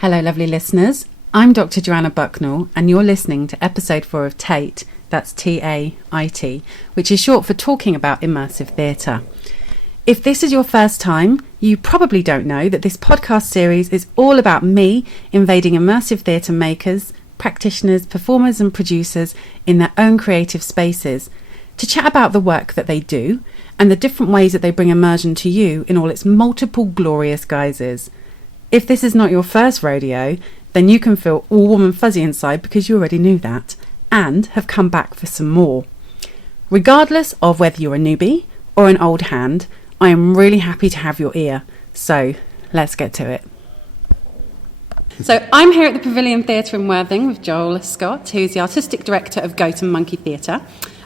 Hello, lovely listeners. I'm Dr. Joanna Bucknell, and you're listening to episode 4 of TAIT, that's TAIT, which is short for Talking About Immersive Theatre. If this is your first time, you probably don't know that this podcast series is all about me invading immersive theatre makers, practitioners, performers and producers in their own creative spaces to chat about the work that they do and the different ways that they bring immersion to you in all its multiple glorious guises. If this is not your first rodeo, then you can feel all warm and fuzzy inside because you already knew that and have come back for some more. Regardless of whether you're a newbie or an old hand, I am really happy to have your ear. So let's get to it. So I'm here at the Pavilion Theatre in Worthing with Joel Scott, who's the Artistic Director of Goat and Monkey Theatre,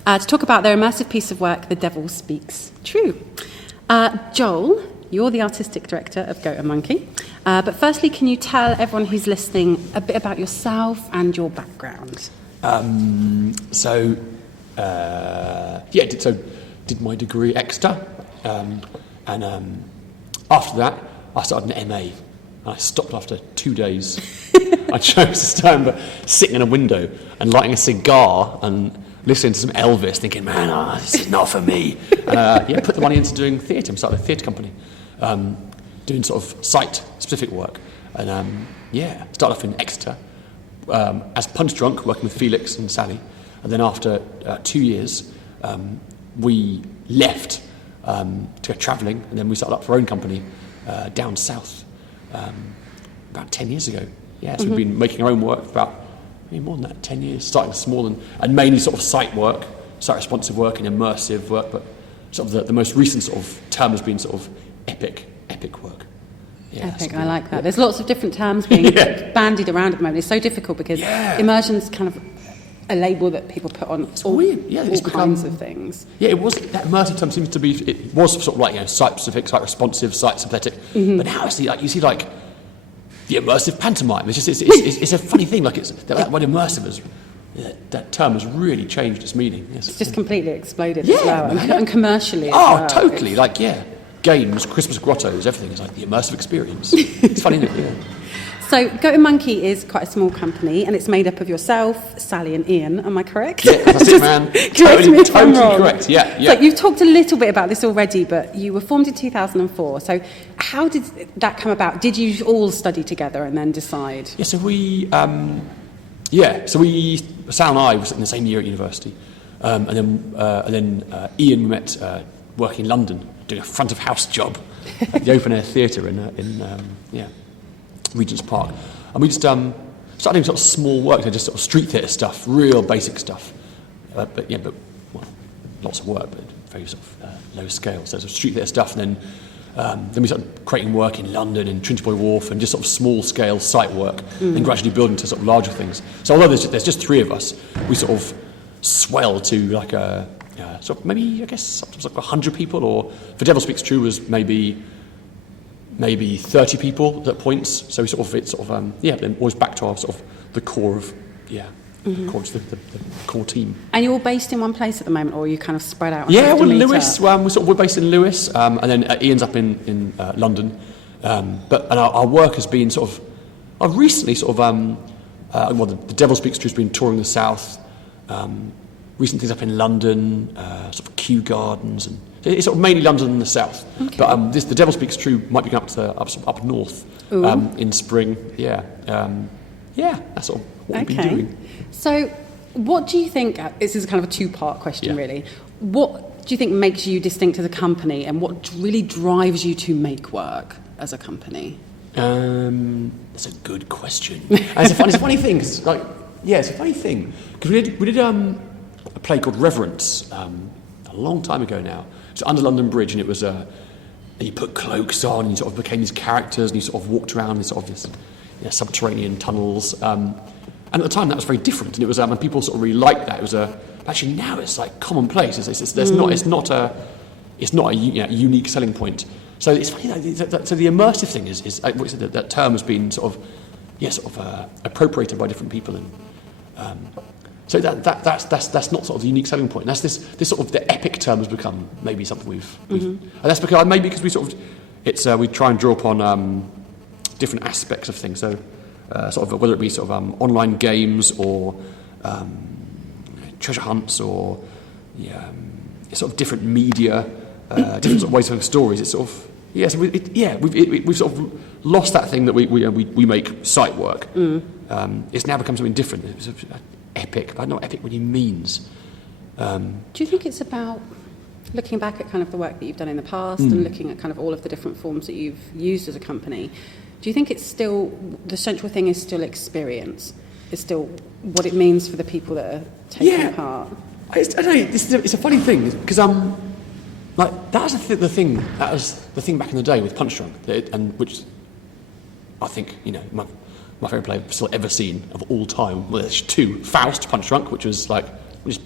to talk about their immersive piece of work, The Devil Speaks True. Joel, you're the Artistic Director of Goat and Monkey. But firstly, can you tell everyone who's listening a bit about yourself and your background? Did my degree at Exeter, and after that, I started an MA. And I stopped after 2 days. I chose to stand sitting in a window and lighting a cigar and listening to some Elvis, thinking, man, this is not for me. And put the money into doing theatre. I started a theatre company. Doing sort of site-specific work. And started off in Exeter as punch drunk, working with Felix and Sally. And then after 2 years, we left to go travelling, and then we started up our own company down south about 10 years ago. Yeah, so we've been making our own work for about more than that, 10 years, starting small and mainly sort of site work, site-responsive work and immersive work, but sort of the most recent sort of term has been sort of epic work. Yeah, epic, I like that. Yeah. There's lots of different terms being bandied around at the moment. It's so difficult because immersion's kind of a label that people put on all kinds of things. Yeah, it was, that immersive term seems to be, it was sort of like, site-specific, site-responsive, site-synthetic, but now it's you see the immersive pantomime. It's a funny thing, that word immersive is, that term has really changed its meaning. Yes. It's just completely exploded as well, and commercially as well. Oh, totally, games, Christmas grottos, everything is like the immersive experience. It's funny, isn't it? Yeah. So Goat and Monkey is quite a small company, and it's made up of yourself, Sally and Ian. Am I correct? Yeah, that's it, man. Totally correct. Yeah. So you've talked a little bit about this already, but you were formed in 2004. So how did that come about? Did you all study together and then decide? Yeah, so Sal and I was in the same year at university, and then Ian met working in London, doing a front of house job at the open air theatre in Regent's Park, and we just started doing sort of small work, just sort of street theatre stuff, real basic stuff, but lots of work, but very sort of low scale. So sort of street theatre stuff, and then we started creating work in London, in Trinity Boy Wharf, and just sort of small scale site work, and gradually building to sort of larger things. So although there's just three of us, we sort of swell to like a sort of maybe, I guess, sometimes like 100 people, or for Devil Speaks True was maybe 30 people at points. So then always back to our sort of the core of the core team. And you're all based in one place at the moment, or are you kind of spread out? Yeah, we're in Lewis. We're based in Lewis, and then Ian's up in London. But our work has been sort of recently the Devil Speaks True has been touring the south. Recent things up in London, sort of Kew Gardens, and it's sort of mainly London and the south. Okay. But the Devil Speaks True might be going up north in spring. That's sort of what we've been doing. So, what do you think? This is kind of a two-part question, really. What do you think makes you distinct as a company, and what really drives you to make work as a company? That's a good question. It's a funny thing. It's a funny thing because we did a play called Reverence a long time ago now. It was under London Bridge, and it was you put cloaks on, and you sort of became these characters, and you sort of walked around in sort of this subterranean tunnels. And at the time, that was very different, and it was and people sort of really liked that. It was actually now it's like commonplace. It's not a unique selling point. So it's funny so the immersive thing is that term has been sort of appropriated by different people, and so that's not sort of the unique selling point. That's this sort of the epic term has become maybe something we've and that's because we sort of we try and draw upon different aspects of things. So sort of whether it be sort of online games or treasure hunts or sort of different media, different sort of ways of telling stories. It's sort of we've sort of lost that thing that we make sight work. It's now become something different. It's epic. I know what epic really means. Do you think it's about looking back at kind of the work that you've done in the past and looking at kind of all of the different forms that you've used as a company? Do you think it's still, the central thing is still experience? Is still what it means for the people that are taking part? I don't know, it's a funny thing, because that was the thing back in the day with Punch Drunk, and which I think, my favourite play I've still ever seen of all time. Well, there's two. Faust, Punch Drunk, which just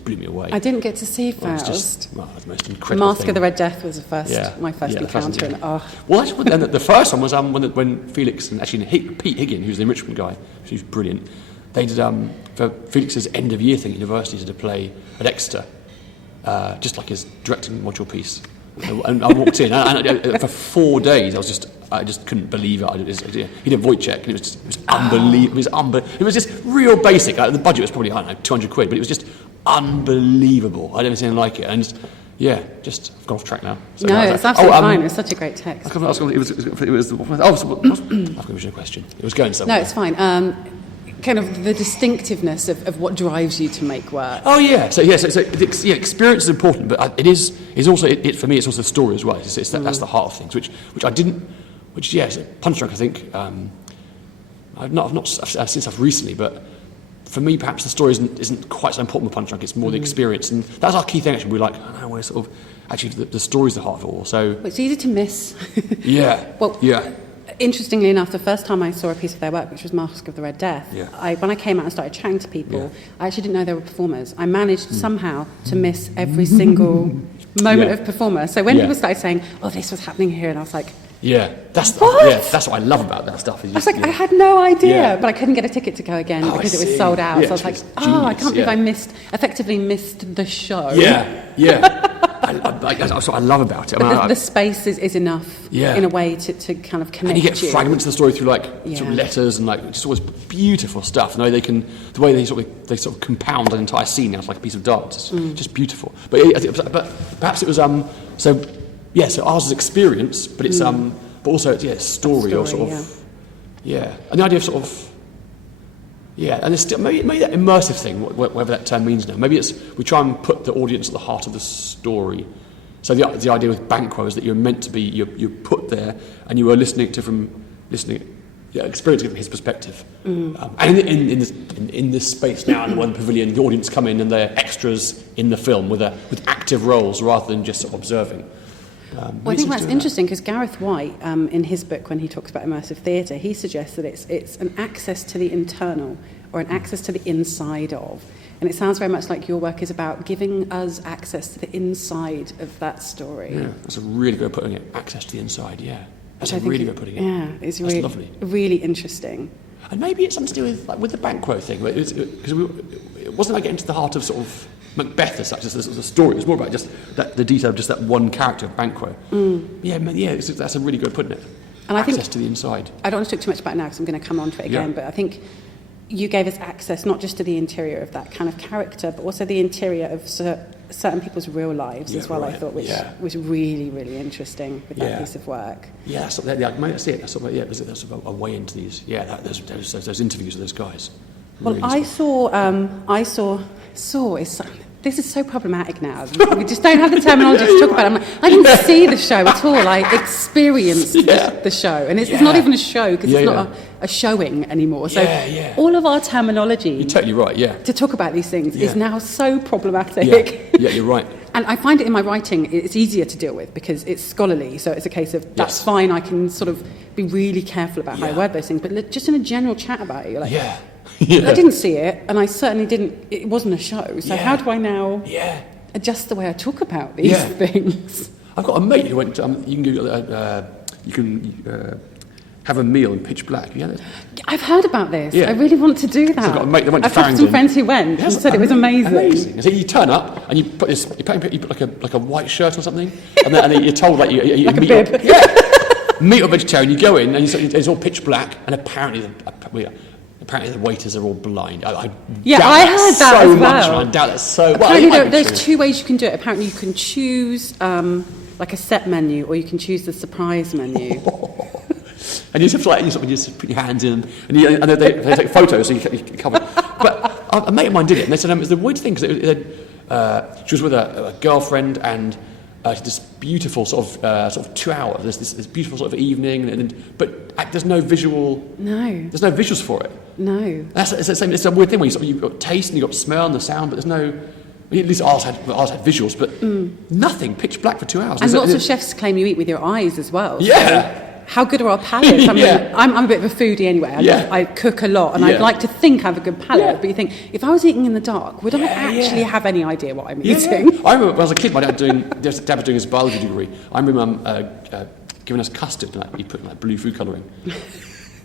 blew me away. I didn't get to see Faust. It's the most incredible Mask thing. of the Red Death was my first encounter. Well, actually, and the first one was when Felix and actually Pete Higgin, who's the enrichment guy, who's brilliant, they did for Felix's end of year thing at university, did a play at Exeter, just like his directing module piece. And I walked in, and for 4 days I just couldn't believe it. He did Wojciech, and it was unbelievable. It was just real basic. The budget was probably, I don't know, 200 quid, but it was just unbelievable. I'd never seen anything like it, and I've gone off track now. So no, it's absolutely fine. It was such a great text. It was the original question. It was going somewhere. No, it's fine. Kind of the distinctiveness of what drives you to make work. Oh yeah, so experience is important, but it is also for me. It's also the story as well. That's the heart of things, which I didn't. Punch Drunk. I think I've not seen stuff recently, but for me, perhaps the story isn't quite so important with Punch Drunk. It's more the experience, and that's our key thing. Actually, we're like, we're sort of actually the story's the heart of it all. So it's easy to miss. Yeah. Well, yeah. Interestingly enough, the first time I saw a piece of their work, which was Mask of the Red Death, when I came out and started chatting to people, I actually didn't know they were performers. I managed somehow to miss every single moment of performer. So when people started saying, this was happening here, and I was like, that's what I love about that stuff. I had no idea, but I couldn't get a ticket to go again because it was sold out. So I was like, I can't believe I effectively missed the show. That's what I love about it. But the space is enough in a way to kind of connect you. And you get fragments of the story through sort of letters and just always beautiful stuff. The way they sort of compound an entire scene now, it's like a piece of dance. It's just beautiful. But perhaps it was so ours is experience, but it's but also it's story or sort of and the idea of sort of and it's still, maybe that immersive thing, whatever that term means now. Maybe we try and put the audience at the heart of the story. So the idea with Banquo is that you're meant to be you're put there and you are experiencing it from his perspective. And in this space now, in the one pavilion, the audience come in and they're extras in the film with active roles rather than just sort of observing. I think that's interesting because Gareth White, in his book, when he talks about immersive theatre, he suggests that it's an access to the internal or an access to the inside of. And it sounds very much like your work is about giving us access to the inside of that story. Yeah, that's a really good way of putting it. Access to the inside, That's a really good way of putting it. Yeah, it's really lovely. Really interesting. And maybe it's something to do with the Banquo thing, because it wasn't like getting to the heart of sort of Macbeth as such, as the story. It was more about just the detail of just that one character of Banquo. That's a really good way of putting it. And access to the inside. I don't want to talk too much about it now because I'm going to come on to it again, but I think you gave us access not just to the interior of that kind of character, but also the interior of certain people's real lives as well, I thought, which was really, really interesting with that piece of work. Yeah, that's it. That's sort of a way into these. Those interviews with those guys. Well, really this is so problematic now. We just don't have the terminology to talk about it. I didn't see the show at all. I experienced the show. And it's not even a show because it's not a showing anymore. So all of our terminology... You're totally right, to talk about these things is now so problematic. Yeah, you're right. And I find it in my writing, it's easier to deal with because it's scholarly. So it's a case of, that's fine, I can sort of be really careful about how I word those things. But just in a general chat about it, you're like... I didn't see it, and I certainly didn't. It wasn't a show, so how do I now adjust the way I talk about these things? I've got a mate who went. You can have a meal in pitch black. I've heard about this. I really want to do that. So I've got a mate that went to I've had some friends who went and said it was amazing. So you turn up and you put like a white shirt or something, and then you're told like you like meet a bib. Meat or vegetarian. You go in and it's all pitch black, and apparently apparently the waiters are all blind. I I doubt heard that that so as much. well. I doubt that so. Apparently, Well, there's two ways you can do it. Apparently, you can choose like a set menu, or you can choose the surprise menu. And you just put your hands in, and they take photos so you can cover. But a mate of mine did it, and they said it was the weird thing because she was with a girlfriend and. This beautiful sort of 2 hour, this beautiful sort of evening, but there's no visual. No. There's no visuals for it. No. It's the same. It's a weird thing where you've got taste and you've got smell and the sound, but there's no. At least ours had visuals, but nothing. Pitch black for 2 hours. And lots of chefs claim you eat with your eyes as well. Yeah. So how good are our palates? I mean, Yeah. I'm a bit of a foodie anyway. I cook a lot, and I'd like to think I have a good palate. But you think, if I was eating in the dark, would I actually have any idea what I'm eating? I remember when I was a kid, my dad was doing his biology degree. I remember giving us custard, and he put blue food colouring.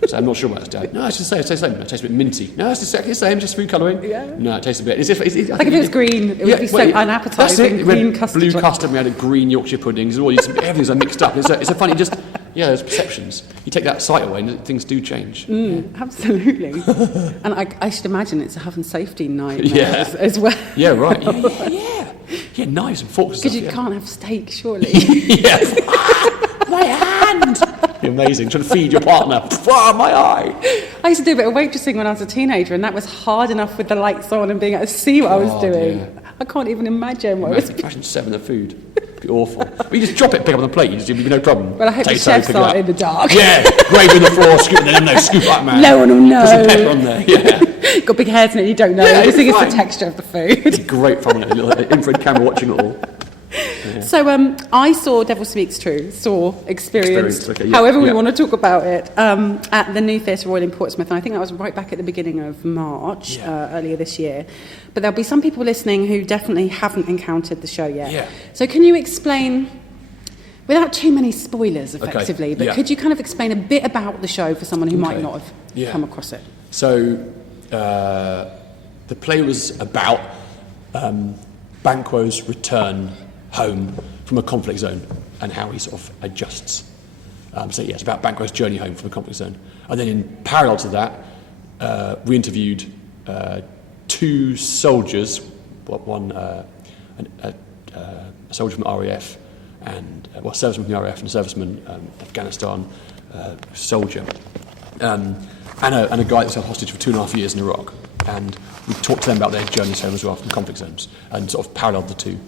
So I'm not sure about his dad. No, it's just the same. It tastes a bit minty. No, it's exactly the same, just food colouring. Yeah. No, it tastes a bit. It's like if it was green, it would be so unappetising. Green custard. Blue custard, we had a green Yorkshire puddings, and everything's mixed up. It's a funny, there's perceptions. You take that sight away, and things do change. Absolutely. And I should imagine it's a health and safety nightmare as well. Yeah, right. Yeah, knives and forks. Because you can't have steak, surely. My hand. Amazing. Trying to feed your partner. My eye. I used to do a bit of waitressing when I was a teenager, and that was hard enough with the lights on and being able to see what I was doing. Yeah. I can't even imagine what I was doing. Imagine 7 of the food. It'd be awful. But you just drop it, pick up on the plate. You'd be no problem. Well, I hope the chefs aren't in the dark. Yeah, gravy on the floor, scoop up, man. No one will know. Put some pepper on there. Yeah. Got big hairs in it, you don't know. I just think it's the texture of the food. It's great fun, a little infrared camera watching it all. Yeah. So I saw Devil Speaks True, experienced, okay, however we want to talk about it, at the New Theatre Royal in Portsmouth, and I think that was right back at the beginning of March, earlier this year. But there'll be some people listening who definitely haven't encountered the show yet. Yeah. So can you explain, without too many spoilers effectively, but could you kind of explain a bit about the show for someone who might not have come across it? So the play was about Banquo's return home from a conflict zone and how he sort of adjusts. It's about Banquo's journey home from a conflict zone. And then in parallel to that, we interviewed 2 soldiers, one a soldier from the RAF and a serviceman from the RAF and a serviceman Afghanistan soldier, and a guy that was held hostage for 2.5 years in Iraq. And we talked to them about their journeys home as well from conflict zones and sort of paralleled the two.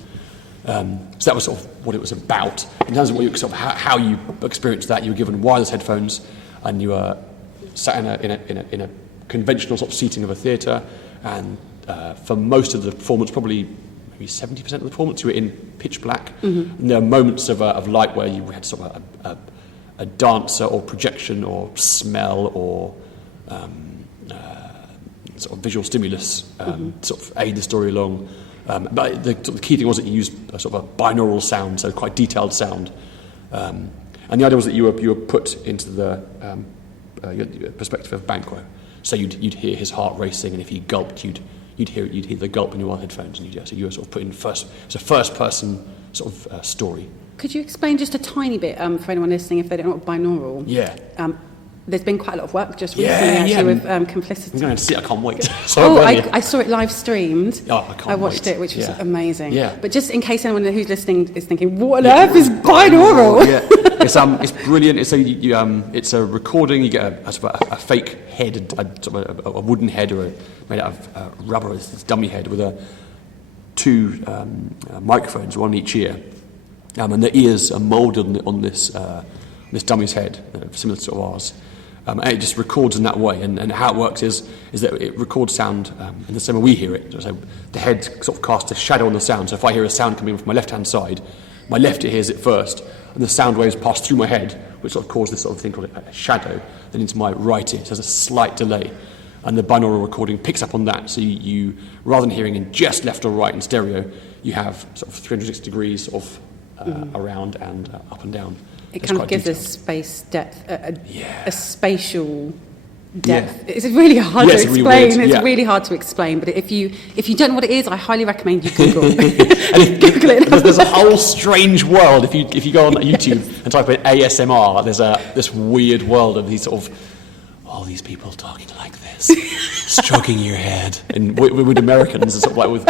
So that was sort of what it was about. In terms of what you, sort of how you experienced that, you were given wireless headphones and you were sat in a conventional sort of seating of a theatre, and for most of the performance, probably maybe 70% of the performance, you were in pitch black. Mm-hmm. And there were moments of light where you had sort of a dancer or projection or smell or sort of visual stimulus sort of aid the story along. But the key thing was that you used a sort of a binaural sound, so quite detailed sound. And the idea was that you were put into the perspective of Banquo. So you'd hear his heart racing, and if he gulped, you'd hear the gulp in your headphones, and so you were sort of put in it's a first person sort of story. Could you explain just a tiny bit for anyone listening if they don't know what binaural? Yeah. There's been quite a lot of work just recently with Complicity. I'm going to see it, I can't wait. I saw it live streamed. I watched it, which was amazing. Yeah. But just in case anyone who's listening is thinking, what on earth is binaural? It's brilliant. It's a recording. You get a fake head, a wooden head made out of rubber, this dummy head with 2 microphones, one in each ear. And the ears are moulded on this dummy's head, similar to ours. And it just records in that way, and how it works is that it records sound in the same way we hear it. So the head sort of casts a shadow on the sound. So if I hear a sound coming from my left-hand side, my left ear hears it first, and the sound waves pass through my head, which sort of causes this sort of thing called a shadow, then into my right ear. So there's a slight delay, and the binaural recording picks up on that. So you rather than hearing in just left or right in stereo, you have sort of 360 degrees of around and up and down. It kind of gives us space depth, a spatial depth. Yeah. It's really hard to explain. It's really hard to explain. But if you don't know what it is, I highly recommend you Google. Google it. There's a whole strange world. If you go on YouTube and type in ASMR, there's this weird world of these sort of all these people talking like this, stroking your head. And with Americans, it's sort of like with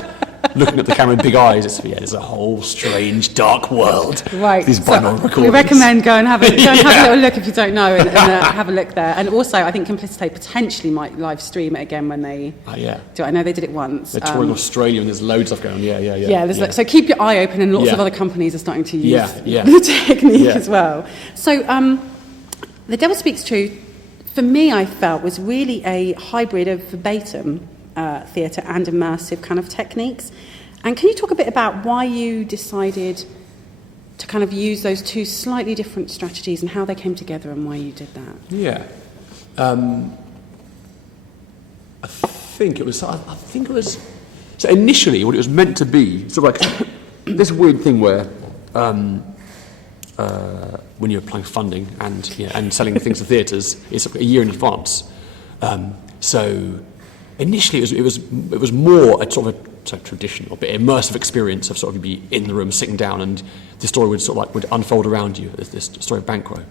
looking at the camera with big eyes, it's a whole strange, dark world. Right. These binaural recordings. We recommend go and have a little look if you don't know, and have a look there. And also, I think Complicité potentially might live stream it again when they do. I know they did it once. They're touring Australia, and there's loads of stuff going on. Yeah. So keep your eye open, and lots of other companies are starting to use the the technique as well. So The Devil Speaks True, for me, I felt was really a hybrid of verbatim theatre and immersive kind of techniques. And can you talk a bit about why you decided to kind of use those two slightly different strategies and how they came together and why you did that? Yeah. I think it was... So initially, what it was meant to be, sort of like this weird thing where when you're applying funding and selling things to theatres, it's a year in advance. So initially, it was more a sort of a traditional, but immersive experience of sort of be in the room, sitting down, and the story would sort of like would unfold around you. This story of Banquo,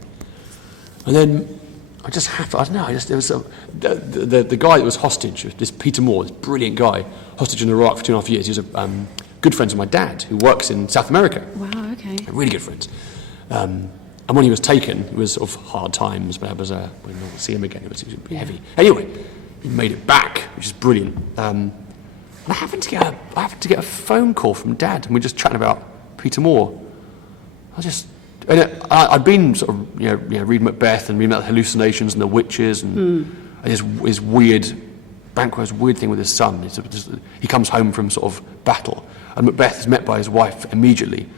and then I just happened. I don't know. There was the guy that was hostage. This Peter Moore, this brilliant guy, hostage in Iraq for 2.5 years. He was a good friend of my dad, who works in South America. Wow. Okay. Really good friends. And when he was taken, it was sort of hard times. But we didn't see him again. It was pretty heavy. Anyway, he made it back, which is brilliant. And I happened to get a phone call from Dad, and we were just chatting about Peter Moore. I'd been sort of reading Macbeth and reading about the hallucinations and the witches and his weird Banquo's weird thing with his son. He comes home from sort of battle, and Macbeth is met by his wife immediately,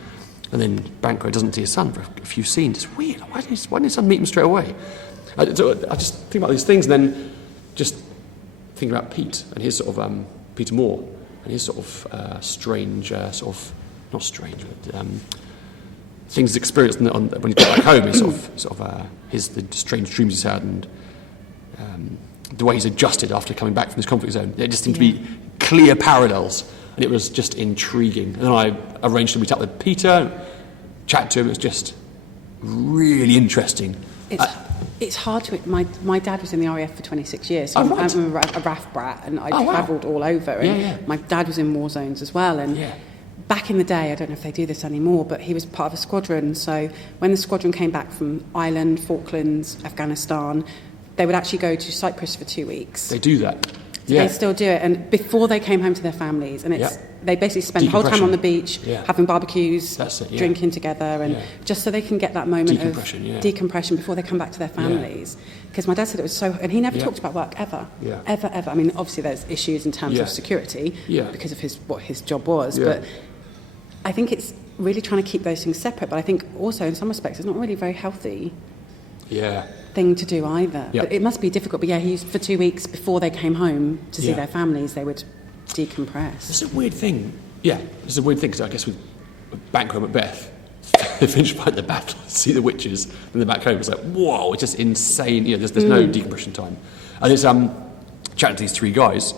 and then Banquo doesn't see his son for a few scenes. It's weird. Why didn't his son meet him straight away? I just think about these things, and then just think about Pete and his sort of Peter Moore and his sort of strange, sort of not strange, but things he's experienced when he got back home. His the strange dreams he's had, and the way he's adjusted after coming back from this conflict zone. There just seemed to be clear parallels, and it was just intriguing. And then I arranged to meet up with Peter, chat to him. It was just really interesting. It's hard to... My dad was in the RAF for 26 years, so right. I'm a RAF brat, and I travelled all over. And my dad was in war zones as well, and back in the day, I don't know if they do this anymore, but he was part of a squadron. So when the squadron came back from Ireland, Falklands, Afghanistan, they would actually go to Cyprus for 2 weeks. They do that. They still do it, and before they came home to their families, and they basically spend the whole time on the beach, having barbecues, drinking together, and just so they can get that moment of decompression before they come back to their families. Because my dad said it was so, and he never talked about work ever. I mean, obviously there's issues in terms of security because of what his job was, but I think it's really trying to keep those things separate. But I think also in some respects it's not really very healthy. Thing to do either. But it must be difficult. But he used for 2 weeks before they came home to see their families, they would decompress. It's a weird thing. It's a weird thing, because I guess with Banquo and Macbeth, they finish fighting the battle, see the witches, and they're back home. It's like, whoa, it's just insane. There's no decompression time. And it's chatting to these three guys.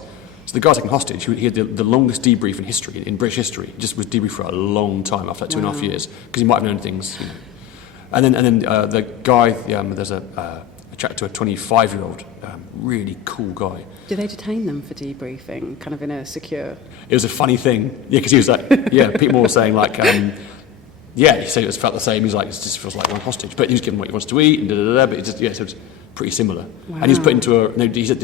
So the guy taken hostage, he had the longest debrief in history, in British history. He just was debriefed for a long time, after 2.5 years, because he might have known things. And then the guy, there's a chat to a 25-year-old, really cool guy. Do they detain them for debriefing, kind of in a secure... It was a funny thing, because he was like, Pete Moore was saying, like, he said it felt the same. He's like, it just feels like one hostage. But he was given what he wants to eat, and but it just, so it was pretty similar. Wow. And he was put into he said,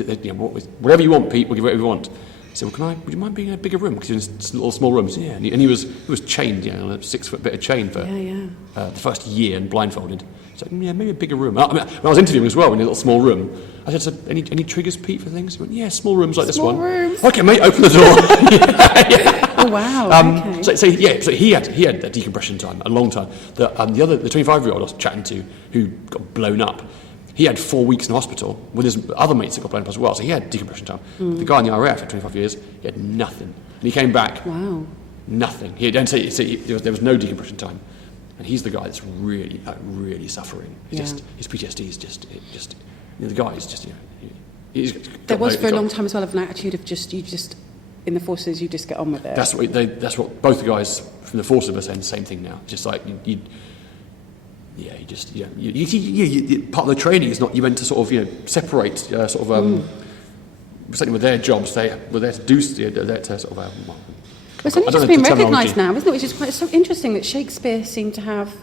whatever you want, Pete, we'll give you whatever you want. He said, would you mind being in a bigger room? Because he was in this little small room. Said, and he was chained, on a 6-foot bit of chain for the first year and blindfolded. He's like, maybe a bigger room. When I was interviewing as well in a little small room, I said, any triggers, Pete, for things? He went, small rooms like this one. Rooms. Okay, mate, open the door. Oh, wow. Okay. So he had a decompression time, a long time. The 25-year-old I was chatting to, who got blown up, he had 4 weeks in hospital with his other mates that got blown up as well, so he had decompression time. The guy in the RAF for 25 years, he had nothing. And he came back, nothing. There was no decompression time. And he's the guy that's really, really suffering. His PTSD is just the guy is just, there was for a long time as well of an attitude of in the forces, you just get on with it. That's what both the guys from the forces were saying, the same thing now. Just like, Yeah, part of the training is not, you meant to sort of, separate, certainly with their jobs, they were there to do, they're there to sort of, it's only just been recognised now, isn't it? Which is quite so interesting that Shakespeare seemed to have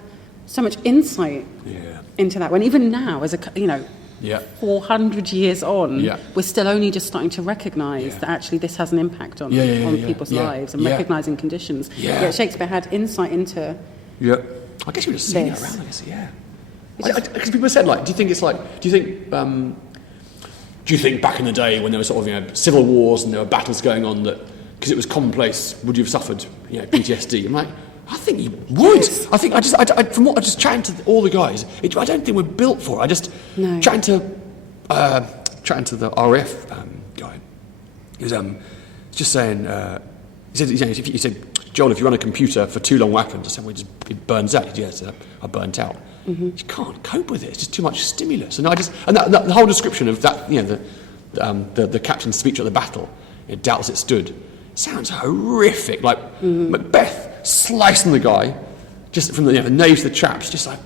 so much insight into that, when even now, as 400 years on, we're still only just starting to recognise that actually this has an impact on people's lives and recognising conditions. Yeah, Shakespeare had insight into. Yeah, I guess you would have seen it around. I guess, because people said, like, do you think back in the day when there were sort of civil wars and there were battles going on, that because it was commonplace, would you have suffered PTSD? I'm like, I think you would. Yes. I think from what I just chatting to all the guys, I don't think we're built for it. Chatting to the RAF guy, he was just saying, he said, Joel, if you run a computer for too long, what happens? I said, well, it burns out. He said, I burnt out. Mm-hmm. You can't cope with it. It's just too much stimulus. And the whole description of that, the captain's speech at the battle, doubtless it stood, sounds horrific. Like Macbeth slicing the guy, just from the nave to the chaps, just like,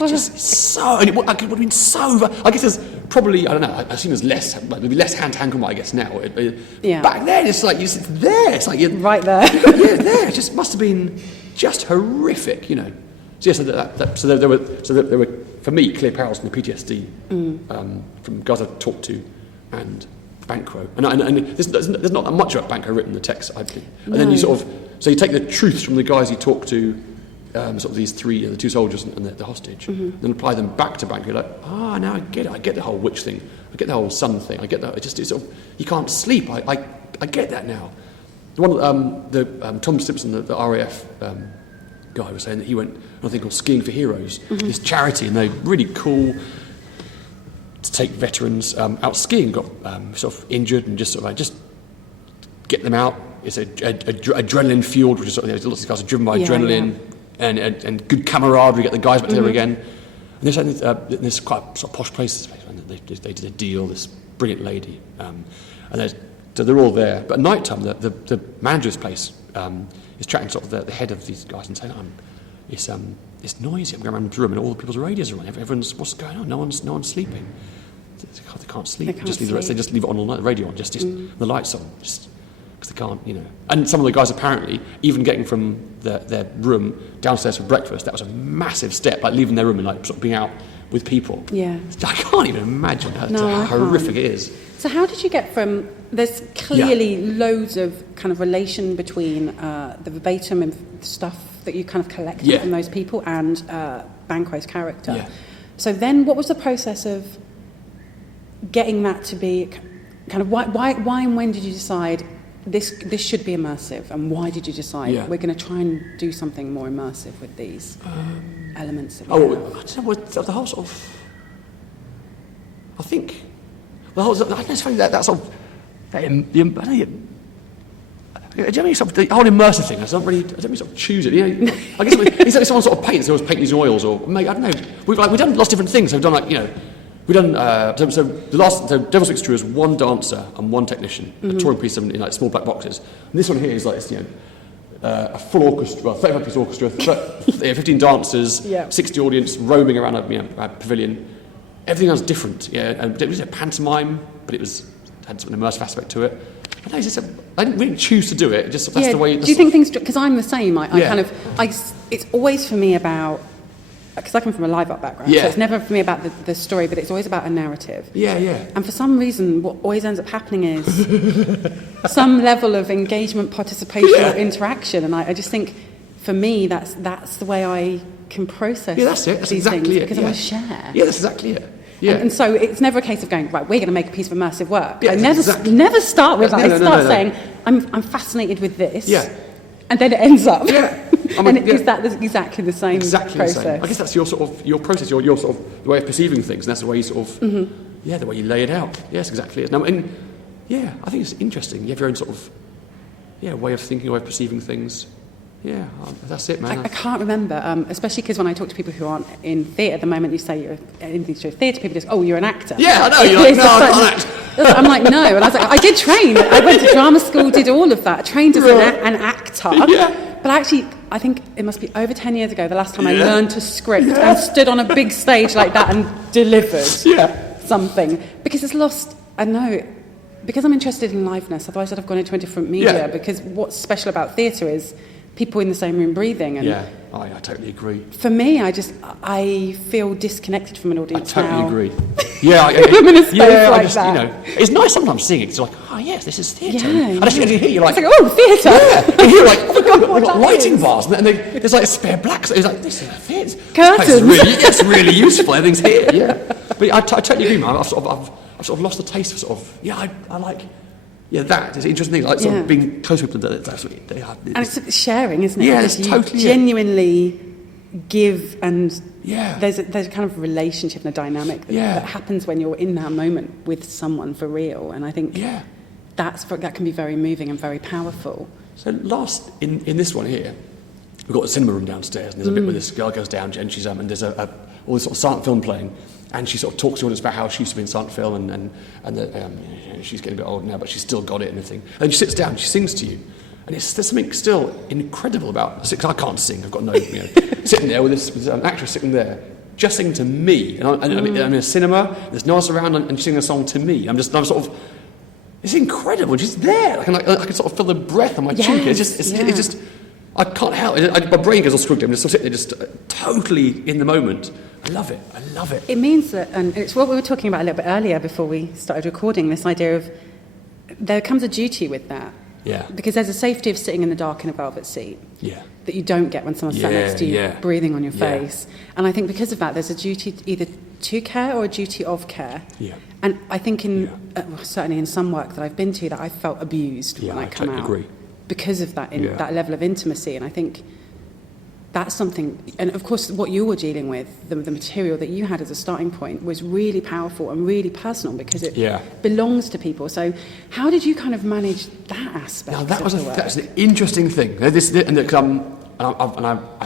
it's so. And it would have been so. I guess there's probably, I don't know. I assume there's less, maybe less hand-to-hand combat. I guess now. Back then, it's like it's there. It's like you're right there. There. It just must have been just horrific, So there were for me clear parallels from the PTSD from guys I've talked to and Banquo. And there's not that much about Banquo written in the text, I believe. And then you so you take the truths from the guys you talk to, sort of these three, the two soldiers and the hostage, then apply them back to Banquo. You're like, now I get it. I get the whole witch thing. I get the whole sun thing. I get that. It's sort of, you can't sleep. I get that now. Tom Simpson, the RAF guy, was saying that he went on a thing called Skiing for Heroes, this charity, and they're really cool to take veterans out skiing, got sort of injured, and just get them out. It's adrenaline fueled, which is lots of these guys are driven by adrenaline and good camaraderie. Get the guys back together again. And there's quite sort of posh places. They did a deal. This brilliant lady, and so they're all there. But at night time, the manager's place is chatting to sort of the head of these guys and saying, it's noisy. I'm going around the room and all the people's radios are on. Everyone's, what's going on? No one's sleeping. They can't sleep. They just leave it on all night. The radio on, just the lights on, just because they can't, And some of the guys apparently, even getting from their room downstairs for breakfast, that was a massive step, like leaving their room and like sort of being out with people. Yeah, I can't even imagine how horrific it is. So how did you get from? There's clearly loads of kind of relation between the verbatim and stuff that you kind of collected from those people and Banquo's character. Yeah. So then, what was the process of getting that to be kind of why and when did you decide this should be immersive, and why did you decide we're going to try and do something more immersive with these elements of I don't know, the whole sort of, I think the whole, I guess that sort of the whole immersive thing, I don't really sort of choose it. I guess it's like someone sort of paints, they always paint these oils, or maybe, I don't know. We've done lots of different things. We've done we've done so Devil's Mixture is one dancer and one technician, a touring piece in like small black boxes. And this one here is like a full orchestra, 35 piece orchestra, 15 dancers, 60 audience roaming around a pavilion. Everything else different. And it was a pantomime, but it had an immersive aspect to it. I didn't really choose to do it. Just that's the way. Do you think things? Because I'm the same. It's always for me about. Because I come from a live art background, so it's never for me about the story, but it's always about a narrative. And for some reason, what always ends up happening is some level of engagement, participation, or interaction, and I just think, for me, that's the way I can process that's it. That's these exactly things, it. because I want to share. Yeah, that's exactly it. Yeah. And so it's never a case of going, right, we're going to make a piece of immersive work. I never start with that. I start saying, I'm fascinated with this. Yeah. And then it ends up. Yeah. Is that exactly the same process? The same. I guess that's your process, your sort of the way of perceiving things, and that's the way you sort of, the way you lay it out. Yes, exactly. I think it's interesting. You have your own sort of, way of thinking, way of perceiving things. Yeah, that's it, man. I can't remember, especially because when I talk to people who aren't in theatre at the moment, you say you're in these theatre, people just, you're an actor. Yeah, I know, you're like, no, I can't act. I'm like, no, and I was like, I did train. I went to drama school, did all of that, trained as an actor. Yeah. But actually, I think it must be over 10 years ago, the last time I learned to script and stood on a big stage like that and delivered something. Because it's lost, I know, because I'm interested in liveness, otherwise I'd have gone into a different media, because what's special about theatre is people in the same room breathing. And I totally agree. For me, I feel disconnected from an audience I totally now. agree. Yeah, I'm in a space like that. You know, it's nice sometimes seeing it. It's like, oh yes, this is theatre. Yeah, and I hear you like, oh, theatre. Yeah, you hear like, oh my god, we've got lighting bars, and there's like spare blacks. It's like, this is theatre. Curtains. It's really useful. Everything's here. Yeah, but I totally agree, man. I've sort of lost the taste for sort of. Yeah, I like. Yeah, that is an interesting thing. Like sort of being close with people. That's what they are. And it's sharing, isn't it? Yeah, because it's totally genuinely give, and there's a kind of relationship and a dynamic that happens when you're in that moment with someone for real. And I think that can be very moving and very powerful. So last in this one here, we've got a cinema room downstairs, and there's a bit where this girl goes down, and she's and there's all this sort of silent film playing. And she sort of talks to us about how she used to be in silent film, and she's getting a bit old now, but she's still got it and everything. And then she sits down, she sings to you, and there's something still incredible about. Because I can't sing, I've got no, sitting there with an actress sitting there, just singing to me. And I'm in a cinema, there's no one else around, and she's singing a song to me. I'm sort of, it's incredible. She's there. I can sort of feel the breath on my cheek. It's just. I can't help it. My brain goes all screwed. I'm just sort of sitting there, just totally in the moment. I love it. It means that, and it's what we were talking about a little bit earlier before we started recording, this idea of there comes a duty with that. Yeah. Because there's a safety of sitting in the dark in a velvet seat. Yeah. That you don't get when someone's sat next to you, breathing on your face. And I think because of that, there's a duty either to care or a duty of care. Yeah. And I think certainly in some work that I've been to, that I felt abused when I come out. Agree. Because of that, that level of intimacy. And I think that's something, and of course what you were dealing with, the material that you had as a starting point was really powerful and really personal because it belongs to people. So how did you kind of manage that aspect? Now that's an interesting thing. I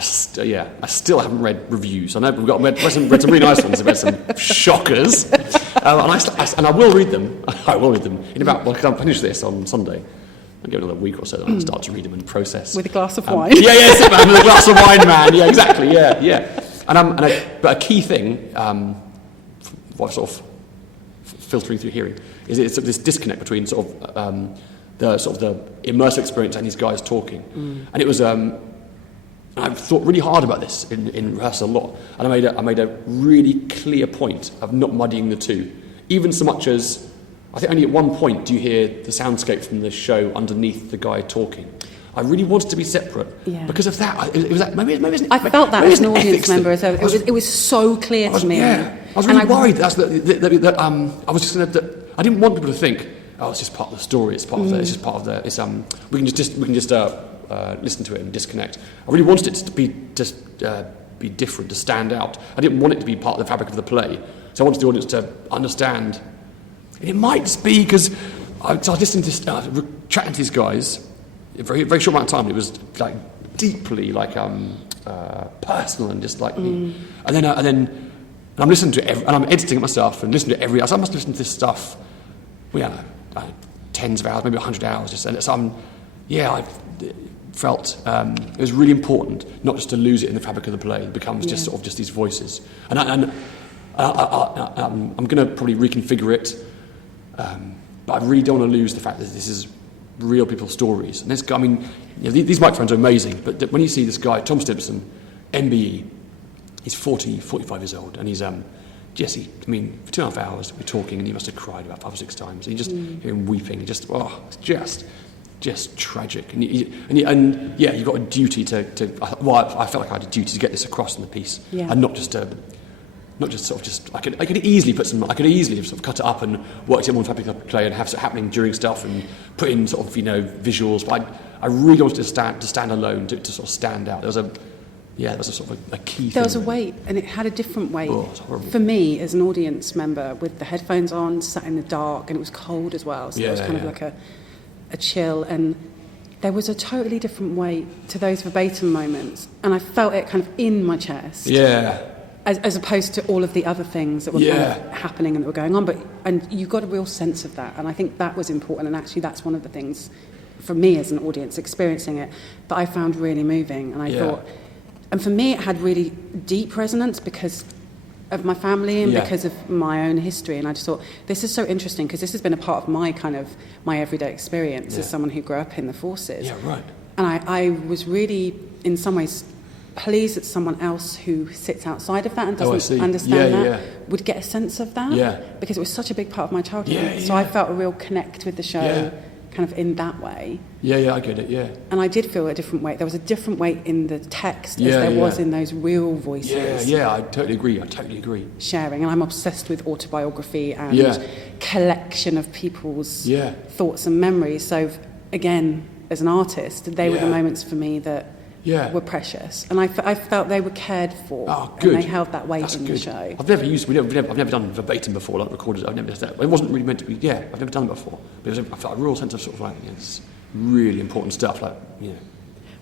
still haven't read reviews. I know we've read some really nice ones. I've read some shockers, and I will read them. I will read them in about. Well, I'll finish this on Sunday. I'll give it another week or so, then I'll start to read them and process. With a glass of wine. Sit down with a glass of wine, man. Yeah, exactly. Yeah. But a key thing, what sort of filtering through hearing, is it's this disconnect between the immersive experience and these guys talking. And it was. I've thought really hard about this in rehearsal a lot, and I made a really clear point of not muddying the two, even so much as. I think only at one point do you hear the soundscape from the show underneath the guy talking. I really wanted to be separate because of that. It was like, maybe I felt that as an audience member. So it was so clear to me. Yeah, I was really worried. I was just going to. I didn't want people to think, oh, it's just part of the story. It's part of the. It's just part of the. It's we can just listen to it and disconnect. I really wanted it to be be different, to stand out. I didn't want it to be part of the fabric of the play. So I wanted the audience to understand. And it might just be because I was listening to chatting to these guys a very, very short amount of time. It was like deeply personal and just like me. And then I'm listening to it, and I'm editing it myself and listening to every. So I must listen to this stuff. Tens of hours, maybe 100 hours. I felt it was really important not just to lose it in the fabric of the play. It becomes just sort of just these voices. And I'm going to probably reconfigure it. But I really don't want to lose the fact that this is real people's stories. And this guy, these microphones are amazing, but when you see this guy, Tom Stimson, MBE, he's 45 years old, and he's, Jesse, for 2.5 hours we're talking, and he must have cried about 5 or 6 times. And you just hear him weeping, it's just tragic. And you've got a duty to I felt like I had a duty to get this across in the piece, and not just I could easily have sort of cut it up and worked it on fabric of the play and have it happening during stuff and put in sort of visuals. But I really wanted to stand alone, to sort of stand out. There was a sort of a key thing. There was a weight, and it had a different weight for me as an audience member with the headphones on, sat in the dark, and it was cold as well. So there was kind of like a chill, and there was a totally different weight to those verbatim moments, and I felt it kind of in my chest. Yeah. As opposed to all of the other things that were kind of happening and that were going on. And you got a real sense of that. And I think that was important. And actually, that's one of the things for me as an audience experiencing it, that I found really moving. And I thought, and for me, it had really deep resonance because of my family and because of my own history. And I just thought, this is so interesting because this has been a part of my everyday experience as someone who grew up in the forces. Yeah, right. And I was really, in some ways, pleased that someone else who sits outside of that and doesn't understand that would get a sense of that, because it was such a big part of my childhood. So I felt a real connect with the show kind of in that way. I get it, And I did feel a different weight. There was a different weight in the text as there was in those real voices. I totally agree. Sharing, and I'm obsessed with autobiography and collection of people's thoughts and memories. So again, as an artist, they were the moments for me that were precious, and I felt they were cared for. Oh, good. And they held that weight in the show. I've never done verbatim before, like recorded. I've never done that. It wasn't really meant to be. I've never done it before. But I felt a real sense of sort of like, it's really important stuff. Like, Well,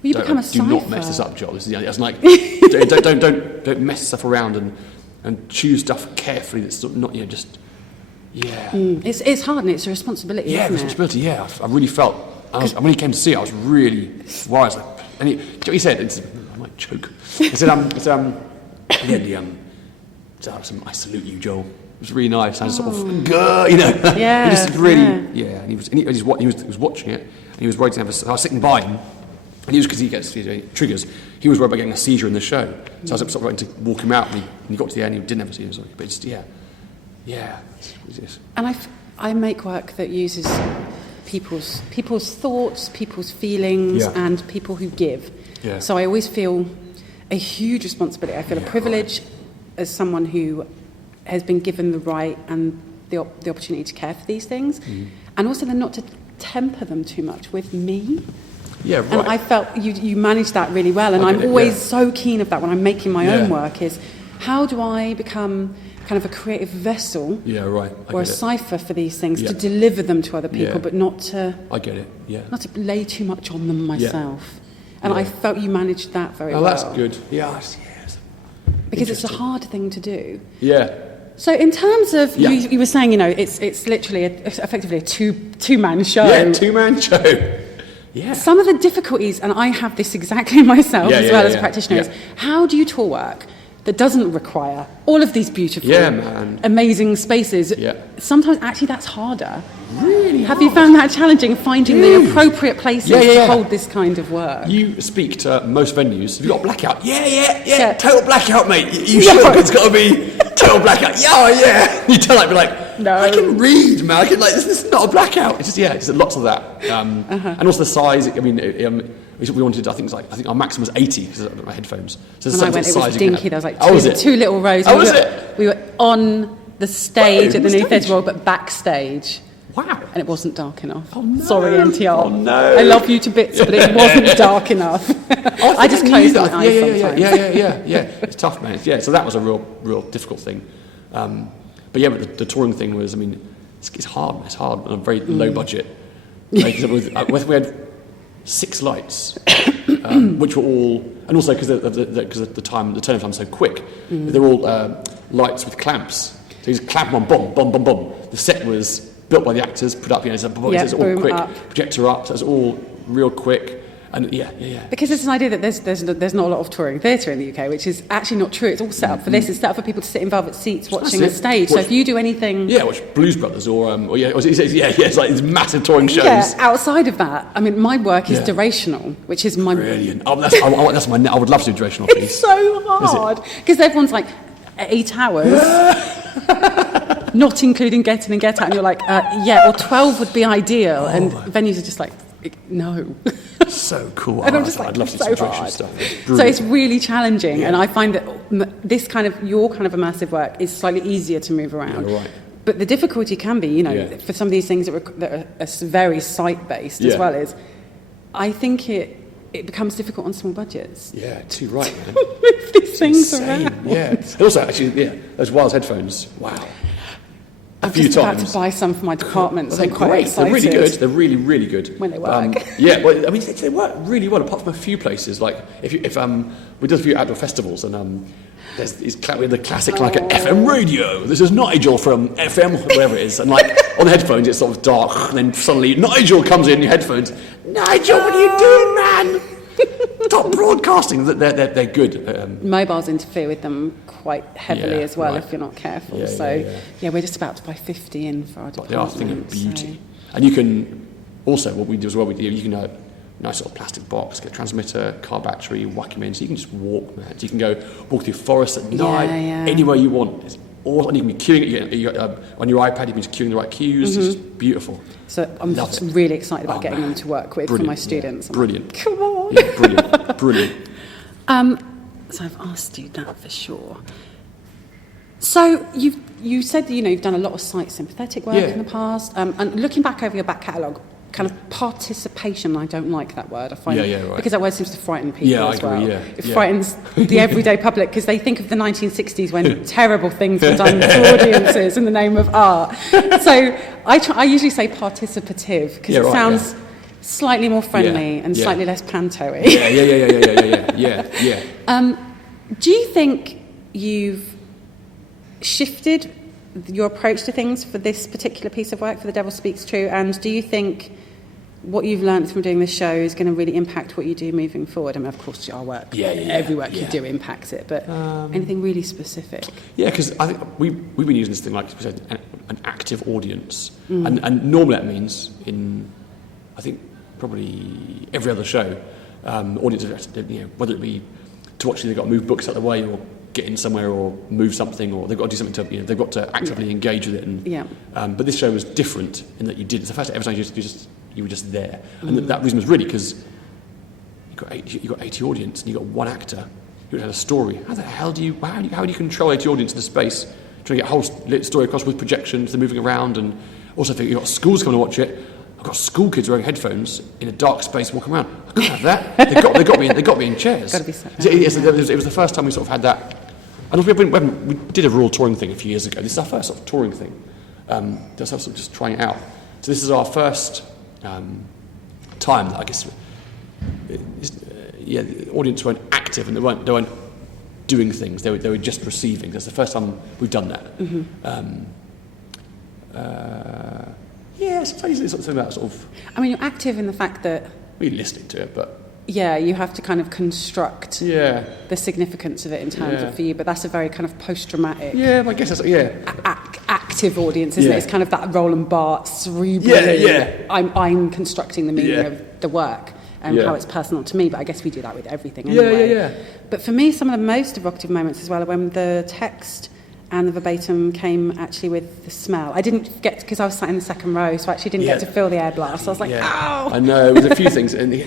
you become a cipher. Do not mess this up, Joel. This is it's like don't mess stuff around and choose stuff carefully. That's not just. It's hard and it's a responsibility. Isn't responsibility. I really felt. When he came to see it, I was really worried. And do you know what he said? I might choke. He said, I salute you, Joel. It was really nice. And sort of, he just really, And he was watching it, and he was worried to have I was sitting by him, and he was, because he gets triggers, he was worried about getting a seizure in the show. So I was sort of waiting to walk him out, and he got to the end, and he didn't have a seizure. But just, And I make work that uses people's thoughts, people's feelings, and people who give. So I always feel a huge responsibility. I feel a privilege as someone who has been given the right and the opportunity to care for these things, and also then not to temper them too much with me. And I felt you managed that really well, and I'm always so keen of that when I'm making my own work, is how do I become kind of a creative vessel or a cipher for these things to deliver them to other people, but not to not to lay too much on them myself. And I felt you managed that very well. Oh, that's good. Yes. Because it's a hard thing to do. So in terms of, you were saying, it's literally effectively a two-man show. Yeah, two-man show. Yeah. Some of the difficulties, and I have this exactly myself as well as a practitioner, is how do you tour work that doesn't require all of these beautiful, amazing spaces? Sometimes actually that's harder. Really Have you found that challenging, finding the appropriate places to hold this kind of work? You speak to most venues. Have you got a blackout? Yeah. Total blackout, mate. You sure it's got to be total blackout? Yeah. You tell be like, no. I can read, man. I can this is not a blackout. It's just lots of that. And also the size. I mean, we wanted. I think our maximum was 80 because of my headphones. So when I went, it was dinky. There was like two little rows. We were on the stage at the New Theatre Royal, but backstage. Wow. And it wasn't dark enough. Oh, no. Sorry, NTR. Oh, no. I love you to bits, but it wasn't dark enough. I just closed my eyes sometimes. Yeah. It's tough, man. So that was a real difficult thing. But the touring thing was, it's hard. It's hard on a very low budget. We had 6 lights, which were all, and also because of the turn time so quick, they're all lights with clamps. So you just clamp them on, boom, boom, boom, boom. The set was built by the actors, put up, it's all quick, up. Projector up, so it's all real quick, and Because there's an idea that there's not a lot of touring theatre in the UK, which is actually not true. It's all set up for this. It's set up for people to sit in velvet seats watching a stage. So if you do anything, watch Blues Brothers it's like these massive touring shows. Yeah, outside of that, my work is durational, which is my brilliant. I would love to do durational piece. It's so hard because everyone's like 8 hours. Not including get in and get out, and you're like, or 12 would be ideal, and venues are just like, no. So cool. And I'm just I'd love to do some duration stuff. So it's really challenging, and I find that this your kind of immersive work is slightly easier to move around. Yeah, right. But the difficulty can be, for some of these things that are very site-based as well, is I think it becomes difficult on small budgets. Yeah, too right, man. Move these things around. Yeah. And also, actually, those wireless headphones, wow. I'm just about to buy some for my department, so I'm quite excited. They're really good. They're really, really good. When they work. They work really well, apart from a few places. Like, if we did a few outdoor festivals, and there's the classic, like, an FM radio. This is Nigel from FM, wherever it is. And, on the headphones, it's sort of dark, and then suddenly Nigel comes in your headphones. Nigel, what are you doing, man? Stop broadcasting. They're good. Mobiles interfere with them quite heavily as well, right. if you're not careful. We're just about to buy 50 in for our department. They are a thing of beauty. So. And you can also, what we do as well, you can nice sort of plastic box, get a transmitter, car battery, whack them in, so you can just walk, man. So you can go walk through forest at night, anywhere you want. It's awesome. And you can be queuing on your iPad, you can just queuing the right cues. It's just beautiful. So I'm just really excited about getting them to work with for my students. Yeah. Brilliant. Come on. Yeah, brilliant. So I've asked you that for sure. So you said that, you've done a lot of site sympathetic work in the past, and looking back over your back catalogue, kind of participation, I don't like that word. I find right. because that word seems to frighten people as well. It frightens the everyday public because they think of the 1960s when terrible things were done to audiences in the name of art. So I usually say participative because it sounds slightly more friendly and slightly less panto-y. Do you think you've shifted your approach to things for this particular piece of work, for The Devil Speaks True, and do you think what you've learned from doing this show is going to really impact what you do moving forward? I mean, of course, our work, every work you do impacts it, but anything really specific? Yeah, because I think we've been using this thing, like we said, an active audience, and normally that means I think probably every other show, audiences, whether it be to watch, they've got to move books out of the way or get in somewhere or move something, or they've got to do something to, they've got to actively engage with it. And but this show was different in that you did. It's the first time every time you were just there, and that reason was really because you got 80 audience and you got one actor who had a story. How the hell do you control 80 audience in a space, trying to get a whole story across with projections, they're moving around, and also think you've got schools coming to watch it. I've got school kids wearing headphones in a dark space walking around. I can't have that. They got me in chairs. Got to be set. It was the first time we sort of had that. And we did a rural touring thing a few years ago. This is our first sort of touring thing. Just trying it out. So this is our first time that I guess, the audience weren't active and they weren't doing things. They were just receiving. That's the first time we've done that. It's something about sort of. I mean, you're active in the fact that we're listening to it, but. Yeah, you have to kind of construct the significance of it in terms of for you, but that's a very kind of post-dramatic. Yeah, I guess that's active audience, isn't it? It's kind of that Roland Barthes cerebral. I'm constructing the meaning of the work and how it's personal to me, but I guess we do that with everything anyway. But for me, some of the most evocative moments as well are when the text and the verbatim came actually with the smell. I didn't get, because I was sat in the second row, so I actually didn't get to feel the air blast. I was like, ow! I know, it was a few things. And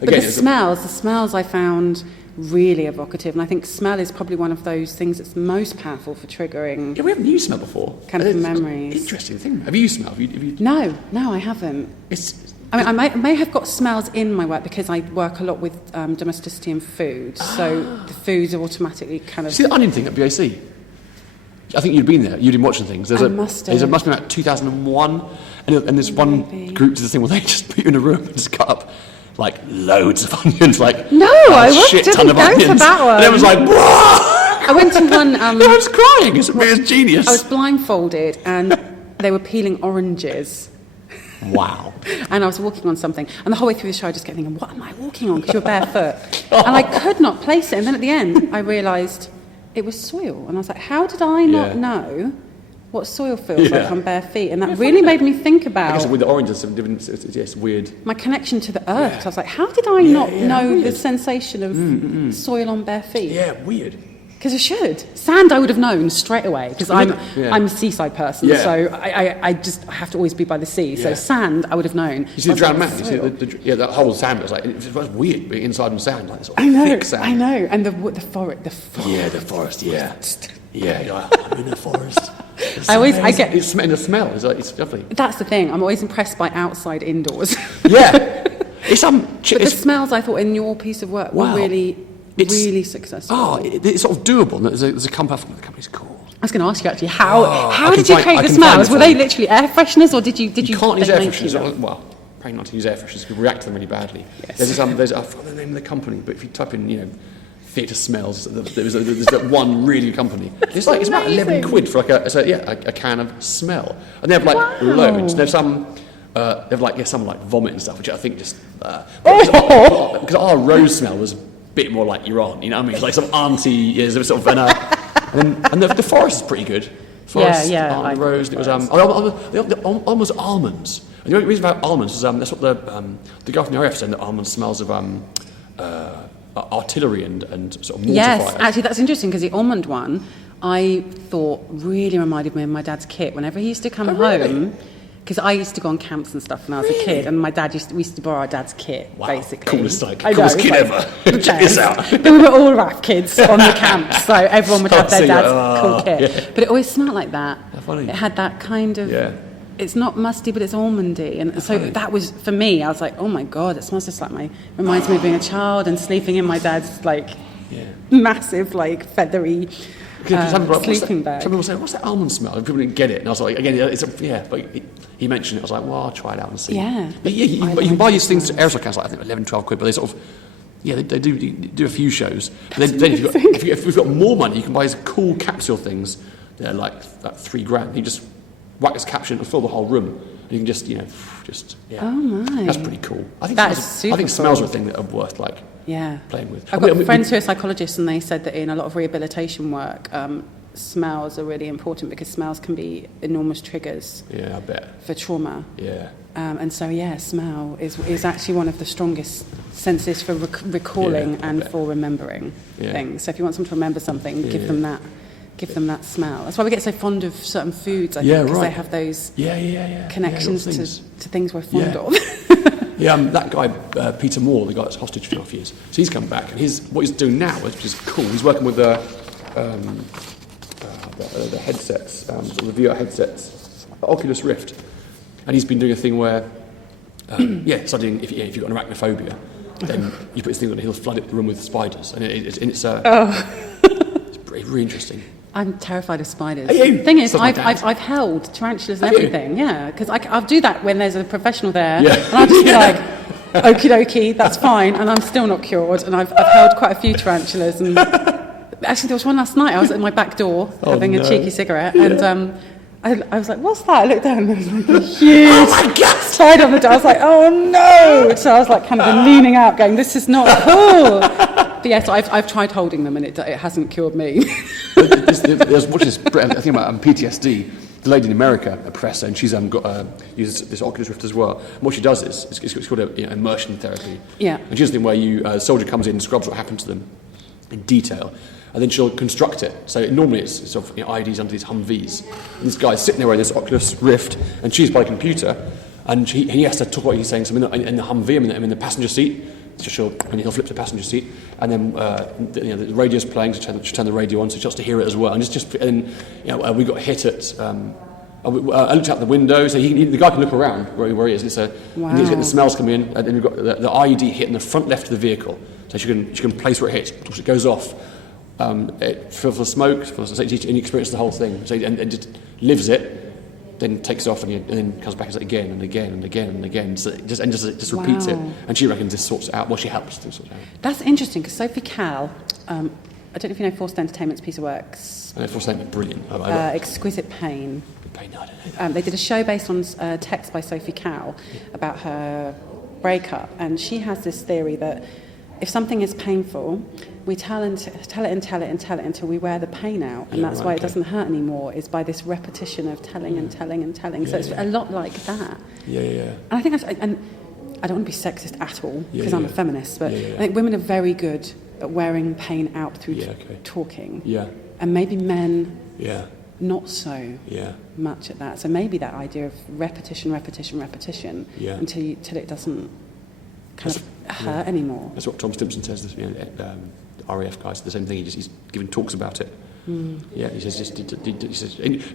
but the smells I found really evocative, and I think smell is probably one of those things that's most powerful for triggering. Yeah, we haven't used smell before. Kind of memories. Interesting thing. Have you used smell? Have you... No, I haven't. I may have got smells in my work because I work a lot with domesticity and food, so the foods are automatically kind of. See the onion thing at BAC? I think you'd been there. You'd been watching things. There must have been about 2001, and there's one group to the thing where they just put you in a room and just cut up like loads of onions, like I shit ton of onions. To that one. And it was like, whoa! I went to one. I was crying. It was genius. I was blindfolded, and they were peeling oranges. Wow. And I was walking on something, and the whole way through the show I just kept thinking, what am I walking on? Because you're barefoot. And I could not place it. And then at the end, I realised it was soil. And I was like, how did I not know what soil feels like on bare feet? And that really made me think about... I guess with the oranges, it's weird. My connection to the earth. Yeah. I was like, how did I not know the sensation of soil on bare feet? Yeah, weird. Because I should. Sand I would have known straight away, because I'm a seaside person, so I have to always be by the sea. So sand I would have known. You see the drowned man? You see that whole sand was like, it was weird being inside in sand, like this sort of thick sand. I know, and the forest. Yeah, the forest, yeah, I'm in the forest. I get it's in the smell. It's lovely. That's the thing. I'm always impressed by outside indoors. It's but the smells I thought in your piece of work were really successful. It's sort of doable. There's a company. The company's called. I was going to ask you actually how did you create the smells? Were they literally air fresheners, or did you? You can't use air fresheners. Well, probably not to use air fresheners. People react to them really badly. Yes. There's I forgot the name of the company, but if you type in theatre smells. There's that one really good company. It's about 11 quid for a can of smell, and they have loads. There's some. They have some vomit and stuff, which I think just because our rose smell was a bit more like your aunt, you know what I mean? It's like some auntie, sort of, and the forest is pretty good. Forest, like rose. It was almost almonds. And the only reason about almonds is that's what the guy from the RAF said, that almonds smells of artillery and sort of mortar Yes, fire. actually that's interesting because the almond one I thought really reminded me of my dad's kit. Whenever he used to come home, because I used to go on camps and stuff when I was a kid, and my dad we used to borrow our dad's kit, basically. Coolest kid ever. Check this out. We were all RAF kids on the camps, so everyone would have their dad's cool kit. Yeah. But it always smelled like that. That's funny. It had that kind of... Yeah. It's not musty, but it's almondy, and so that was for me. I was like, "Oh my god, it smells just like reminds me of being a child and sleeping in my dad's massive feathery sleeping bag." Some people say, "What's that almond smell?" And people didn't get it, and I was like, "Again, but he mentioned it. I was like, well, I'll try it out and see." Yeah, but you can buy these things to aerosol cans, I think 11, 12 quid, but they sort of. Yeah, they do a few shows. But then if we've got more money, you can buy these cool capsule things. They're like $3,000. You just whack this capsule and fill the whole room, and you can just. Oh my! That's pretty cool. I think smells are a thing that are worth playing with. I've got friends who are psychologists, and they said that in a lot of rehabilitation work, smells are really important because smells can be enormous triggers. Yeah, I bet. For trauma. Yeah. And so smell is actually one of the strongest senses for recalling and for remembering things. So if you want someone to remember something, give them that. Give them that smell. That's why we get so fond of certain foods, I think, because they have those connections to things we're fond of. That guy, Peter Moore, the guy that's hostage for 12 years, so he's come back, and what he's doing now, which is cool, he's working with the headsets, sort of the VR headsets, Oculus Rift, and he's been doing a thing where, studying if you've got an arachnophobia, then you put this thing on and he'll flood the room with spiders, and it's really interesting. I'm terrified of spiders. Are you? The thing is, I've held tarantulas and everything, because I'll do that when there's a professional there, and I'll just be like, okie dokie, that's fine, and I'm still not cured, and I've held quite a few tarantulas, and actually there was one last night. I was at my back door having a cheeky cigarette, and I was like, what's that? I looked down and there was like a huge spider on the door. I was like, oh no! So I was like kind of leaning out going, this is not cool. But yeah, so I've tried holding them and it hasn't cured me. There's this thing about PTSD. The lady in America, a professor, and she's uses this Oculus Rift as well. And what she does is it's called immersion therapy. Yeah. And she does the thing where a soldier comes in and describes what happened to them in detail, and then she'll construct it. So normally it's sort of IDs under these Humvees. And this guy's sitting there wearing this Oculus Rift, and she's by a computer, and he has to talk what he's saying. So I'm in the Humvee, I'm in the passenger seat. And he'll flip to the passenger seat, and then the radio's playing, so she'll turn the radio on, so she has to hear it as well. And we got hit at. I looked out the window, so the guy can look around where he is. And and he's getting the smells coming in, and then we've got the IED hit in the front left of the vehicle, so she can place where it hits. Once it goes off, it fills the smoke, and you experience the whole thing. So and just lives it. Then takes it off and then comes back again and again and again and again. So it just repeats it. And she reckons this sorts it out. Well, she helps to sort it out. That's interesting because Sophie Calle, I don't know if you know Forced Entertainment's piece of works. I know Forced Entertainment, brilliant. Exquisite Pain. No, I don't know. They did a show based on text by Sophie Calle about her breakup, and she has this theory that if something is painful, we tell it until we wear the pain out, and that's why it doesn't hurt anymore, is by this repetition of telling and telling and telling. So it's a lot like that. And I think and I don't want to be sexist at all, because I'm a feminist, but I think women are very good at wearing pain out through talking. And maybe men not so much at that. So maybe that idea of repetition until it doesn't kind of hurt anymore. That's what Tom Stimson says. The RAF guy said the same thing. He's giving talks about it. Yeah, he says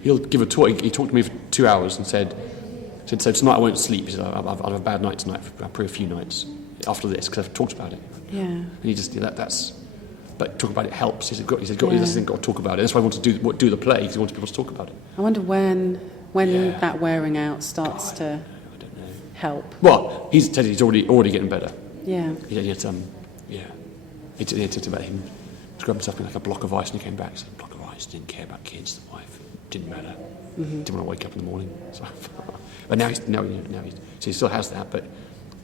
he'll give a talk. He talked to me for 2 hours and said, so tonight I won't sleep. He said I'll have a bad night tonight. Probably a few nights after this because I've talked about it. And he just that's. But talk about it helps. He said he doesn't got to talk about it. That's why I want to do the play, because he wants people to talk about it. I wonder when that wearing out starts to help. Well, he said he's already getting better. Yeah. He talked about him grabbed himself like a block of ice, and he came back. He said, "Block of ice, didn't care about kids, the wife, didn't matter, didn't want to wake up in the morning." So, but now so he still has that, but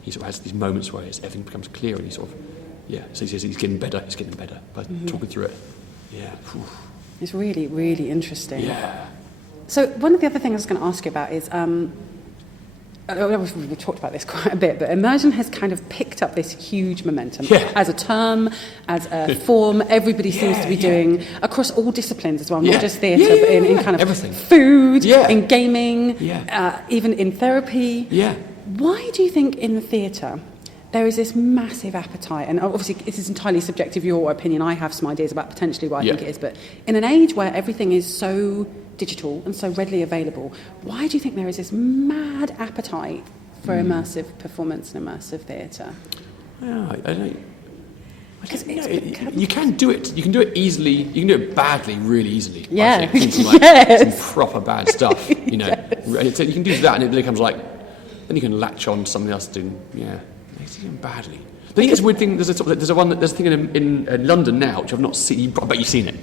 he sort of has these moments where everything becomes clear, and he sort of, so he says he's getting better by talking through it. Yeah. It's really, really interesting. Yeah. So one of the other things I was going to ask you about is, we talked about this quite a bit, but immersion has kind of picked up this huge momentum as a term, as a form. Everybody seems to be doing across all disciplines as well, not just theatre, but in kind of everything. Food, in gaming, even in therapy. Yeah. Why do you think in the theatre there is this massive appetite, and obviously this is entirely subjective, your opinion, I have some ideas about potentially what I think it is, but in an age where everything is so digital and so readily available, why do you think there is this mad appetite for immersive performance and immersive theatre? Yeah, I don't. You can do it. You can do it easily. You can do it badly, really easily. Yeah. I think. Some proper bad stuff. You can do that, and it becomes like. Then you can latch on to something else doing. Yeah, it's even badly. I think it's a weird thing. There's a thing in London now which I've not seen. I bet you've seen it.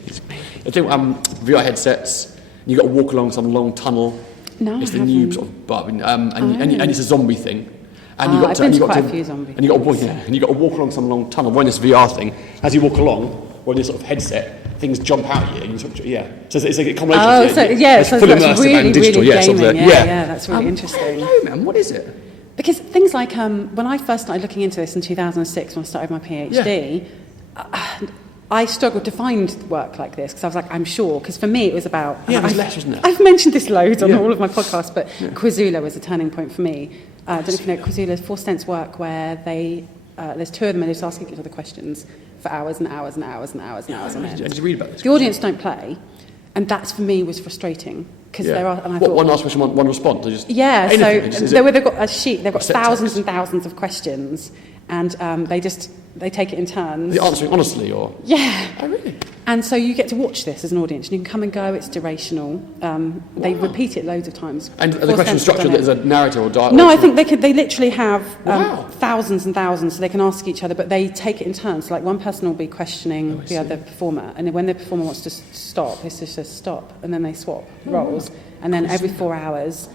I think VR headsets. You got to walk along some long tunnel. No, it's I the new sort of and it's a zombie thing. And you got to, I've been to quite a few zombies. And you got to walk along some long tunnel. When this VR thing, as you walk along, or in this sort of headset, things jump out at you. And so it's like a combination. So it's full that's immersive really, and digital. really gaming. Yeah, that's really interesting. I don't know, man. What is it? Because things like when I first started looking into this in 2006, when I started my PhD, I struggled to find work like this because I was like, I'm sure. Because for me, it was about. It was less, wasn't it? I've mentioned this loads on all of my podcasts, but Quizula was a turning point for me. I don't know if you know Quizula's 4 Stents work, where there's 2 of them and they're just asking each other questions for hours and hours and hours and hours and hours on end. I just read about this. The audience don't play, and that for me was frustrating. Because there are, and I thought, one last question, one response. So they've got a sheet. They've got thousands and thousands of questions, and they take it in turns. Are they answering honestly, or? Yeah. Oh, really? And so you get to watch this as an audience, and you can come and go. It's durational. They repeat it loads of times. And the question structured as a narrative or dialogue? No, I think they literally have thousands and thousands, so they can ask each other, but they take it in turns. So like one person will be questioning the other performer, and then when the performer wants to stop, it just says stop, and then they swap roles, and then every 4 hours,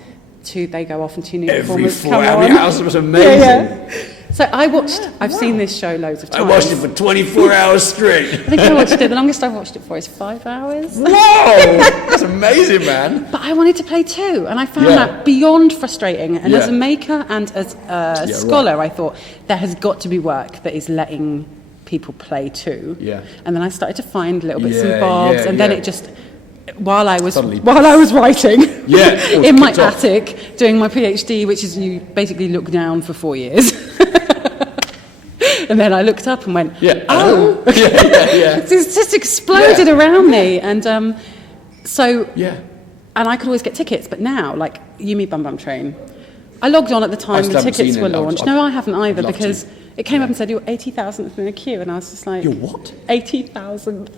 they go off and 2 new performers come on. Every 4 hours, it was amazing. Yeah. So I've seen this show loads of times. I watched it for 24 hours straight. I think I watched it, the longest I've watched it for is 5 hours. Whoa! That's amazing, man. But I wanted to play too, and I found that beyond frustrating. And as a maker and as a scholar, I thought there has got to be work that is letting people play too. Yeah. And then I started to find little bits and bobs, and then it just... While I was writing in my attic doing my PhD, which is you basically look down for 4 years, and then I looked up and went, it's just exploded around me, and and I could always get tickets, but now like You Meet Bum Bum Train, I logged on at the time the tickets were launched. No, I haven't either because it came up and said you're 80,000th in a queue, and I was just like, you're what? 80,000th.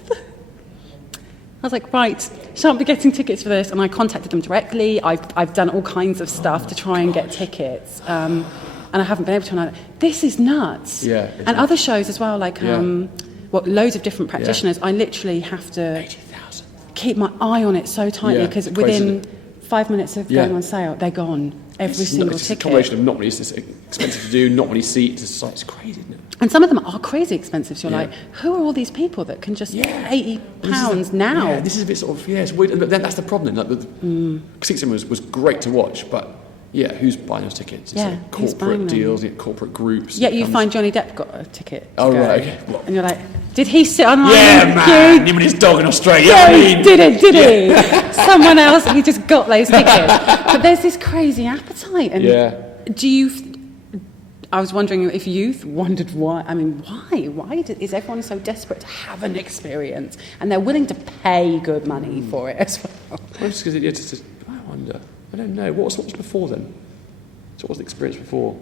I was like, right, shan't be getting tickets for this. And I contacted them directly. I've done all kinds of stuff to try and get tickets. And I haven't been able to. And this is nuts. Yeah. And other shows as well, like loads of different practitioners. I literally have to keep my eye on it so tightly because within 5 minutes of going on sale, they're gone. Every single ticket. It's a combination of not really, it's expensive to do, not many seats. It's crazy, isn't it? And some of them are crazy expensive. So you're like, who are all these people that can just £80 now? Yeah, this is a bit sort of, it's weird. But then that's the problem. Like, Six was great to watch, but who's buying those tickets? It's like corporate deals, corporate groups. Yeah, you find Johnny Depp got a ticket. Right, okay. What? And you're like, did he sit on my man, him and his dog in Australia. Yeah, did he? Someone else, he just got those tickets. But there's this crazy appetite. And do you... I was wondering if youth wondered why. I mean, why? Why is everyone so desperate to have an experience, and they're willing to pay good money for it as well? Well, just because I wonder. I don't know. What was before then? So what was the experience before?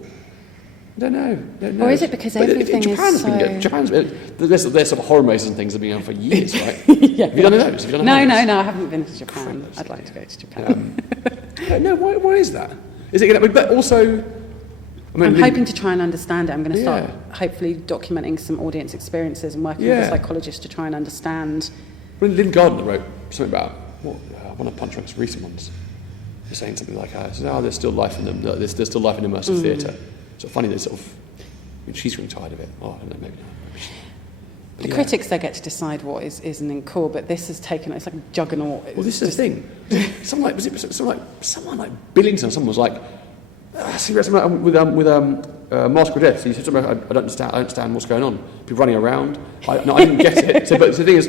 I don't know. Or is it because everything is so... Japan's there's sort of horror mazes and things that have been going on for years, right? Have you done those? No, I haven't been to Japan. I'd like to go to Japan. No, why is that? Is it? But also. I'm hoping to try and understand it. I'm going to start hopefully documenting some audience experiences and working with a psychologist to try and understand. When Lynn Gardner wrote something about one of Punch Drunk's recent ones, was saying something like, there's still life in them. There's still life in immersive theatre. Sort of funny that she's getting tired of it. I don't know, maybe not. The critics, they get to decide what isn't cool, but this has taken, it's like a juggernaut. Well, this is the thing. Someone like Billington, someone was like, with Mask of Death, he said something like, I don't understand what's going on. People running around. I didn't get it. But the thing is,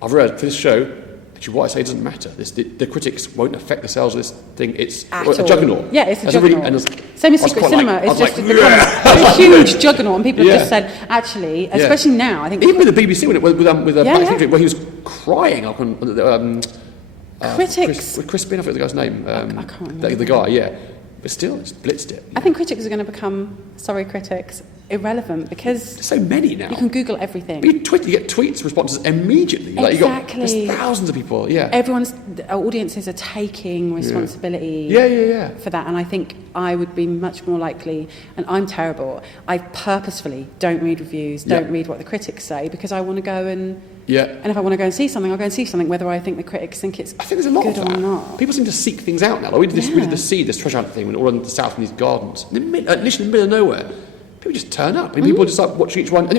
I've read for this show, actually what I say doesn't matter. The critics won't affect the sales of this thing. It's a juggernaut. Yeah, it's a juggernaut. Same as Secret Cinema. It's just become a huge juggernaut, and people have just said, actually, especially now, I think... Even with the BBC, where he was crying up on... critics. Chris Spin, I forget the guy's name. I can't remember. The guy, yeah. But still, it's blitzed it. I think critics are going to become, critics, irrelevant because... There's so many now. You can Google everything. You get tweets responses immediately. Exactly. There's thousands of people, Our audiences are taking responsibility for that, and I think I would be much more likely, and I'm terrible, I purposefully don't read reviews, don't read what the critics say, because I want to go and... And if I want to go and see something, I'll go and see something, whether I think the critics think it's good or not. I think there's a lot of that. Or not. People seem to seek things out now. Like we did the Seed, this treasure hunt thing, all in the south in these gardens. Literally in the middle of nowhere. People just turn up. And people just like watching each one. And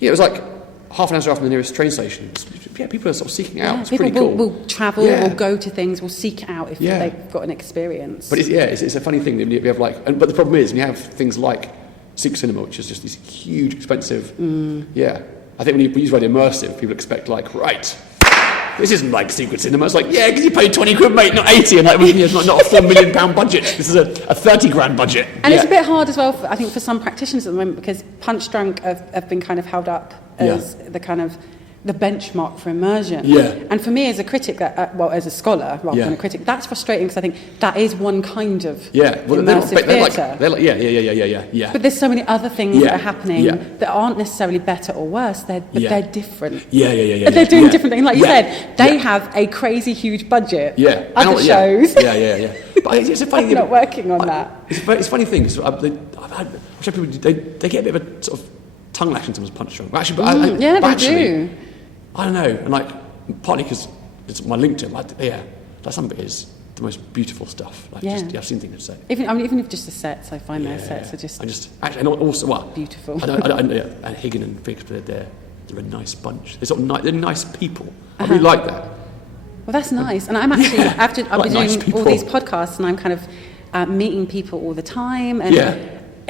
it was like half an hour from the nearest train station. People are sort of seeking out. It's pretty cool. People will travel, will go to things, will seek out if they've got an experience. But it's a funny thing that you have but the problem is when you have things like Secret Cinema, which is just these huge, expensive, I think when you use the word immersive, people expect right, this isn't like Secret Cinema. It's like, because you paid 20 quid, mate, not 80, and not a £4 million budget. This is a 30 grand budget. And it's a bit hard as well, I think, for some practitioners at the moment, because Punch Drunk have been kind of held up as the kind of the benchmark for immersion. And for me as a critic, as a scholar rather than a critic, that's frustrating because I think that is one kind of immersive theatre. But there's so many other things that are happening that aren't necessarily better or worse. They're different. They're doing different things. Like you said, they have a crazy huge budget. Other shows. But it's a funny thing. I'm not working on that. It's a funny thing. I've had people, they get a bit of a sort of tongue lashing to Punch Drunk. Actually, they do. I don't know, and partly because it's my LinkedIn, some of it is the most beautiful stuff. I've seen things to say. Even if just the sets, I find their sets are just. And also beautiful. And Higgin and Figgs, they're a nice bunch. They're nice people. I really like that. Well, that's nice. And I'm actually I've been doing all these podcasts, and I'm kind of meeting people all the time,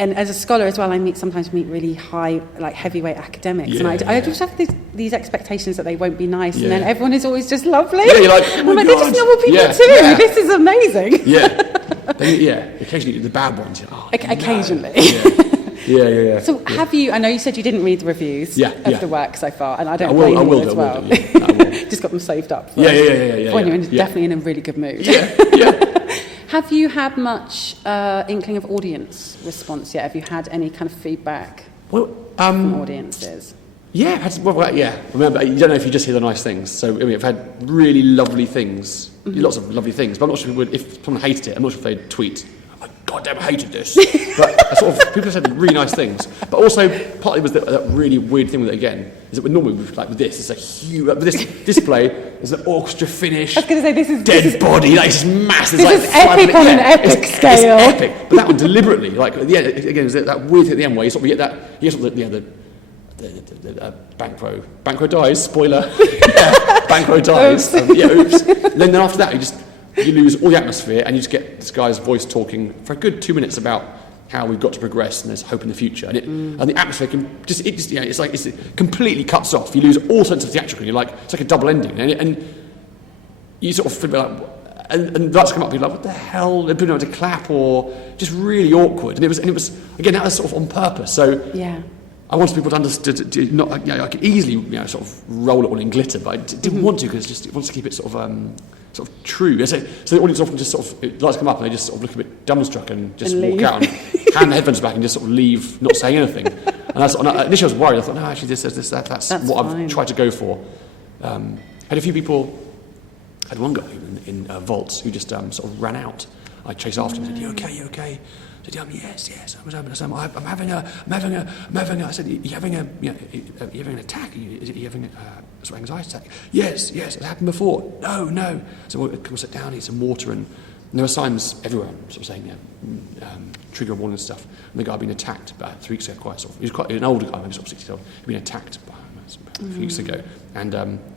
and as a scholar as well, I sometimes meet really high, heavyweight academics, and I just have these expectations that they won't be nice, and then everyone is always just lovely. You're like, oh my they're just normal people too. This is amazing. Occasionally the bad ones. Occasionally. No. So have you? I know you said you didn't read the reviews of the work so far, and I don't blame you as well. Just got them saved up. When you're definitely in a really good mood. Have you had much inkling of audience response yet? Have you had any kind of feedback from audiences? Remember, you don't know if you just hear the nice things. So, I've had really lovely things, lots of lovely things, but I'm not sure if someone hated it, I'm not sure if they'd tweet, I goddamn hated this. But people said really nice things. But also, partly was that really weird thing with it again, is that normally with this, it's a huge, this display, there's an orchestra finish. I was going to say, this is body, it's massive. This is epic on an epic scale. It's epic. But that one deliberately, again, is that weird thing at the end where you get that, the Banquo dies, spoiler. Banquo dies. Oops. And then after that, you lose all the atmosphere, and you just get this guy's voice talking for a good 2 minutes about how we've got to progress and there's hope in the future, and the atmosphere it completely cuts off. You lose all sense of theatrical. It's like a double ending, and you sort of feel like, and that's come up. People are like, what the hell? They're putting on to clap or just really awkward, and it was again that was sort of on purpose. So I wanted people to understand. I could easily sort of roll it all in glitter, but I didn't want to because it wants to keep it sort of true. So the audience often just sort of lights come up and they just sort of look a bit dumbstruck and just walk out and hand the headphones back and just sort of leave, not saying anything. And initially I was worried. I thought, no, actually that's what fine. I've tried to go for. Had a few people. Had one guy in Vaults who just sort of ran out I chased after him and said, you okay? He said, yes. I was I'm having a, I said, you having an attack? Are you having a sort of anxiety attack? Yes, it's happened before. No. So we'll come sit down, eat some water, and there were signs everywhere, sort of saying, trigger warning and stuff. And the guy had been attacked about 3 weeks ago, he was quite an older guy, maybe sort of 60 years old. He'd been attacked about a few weeks ago, and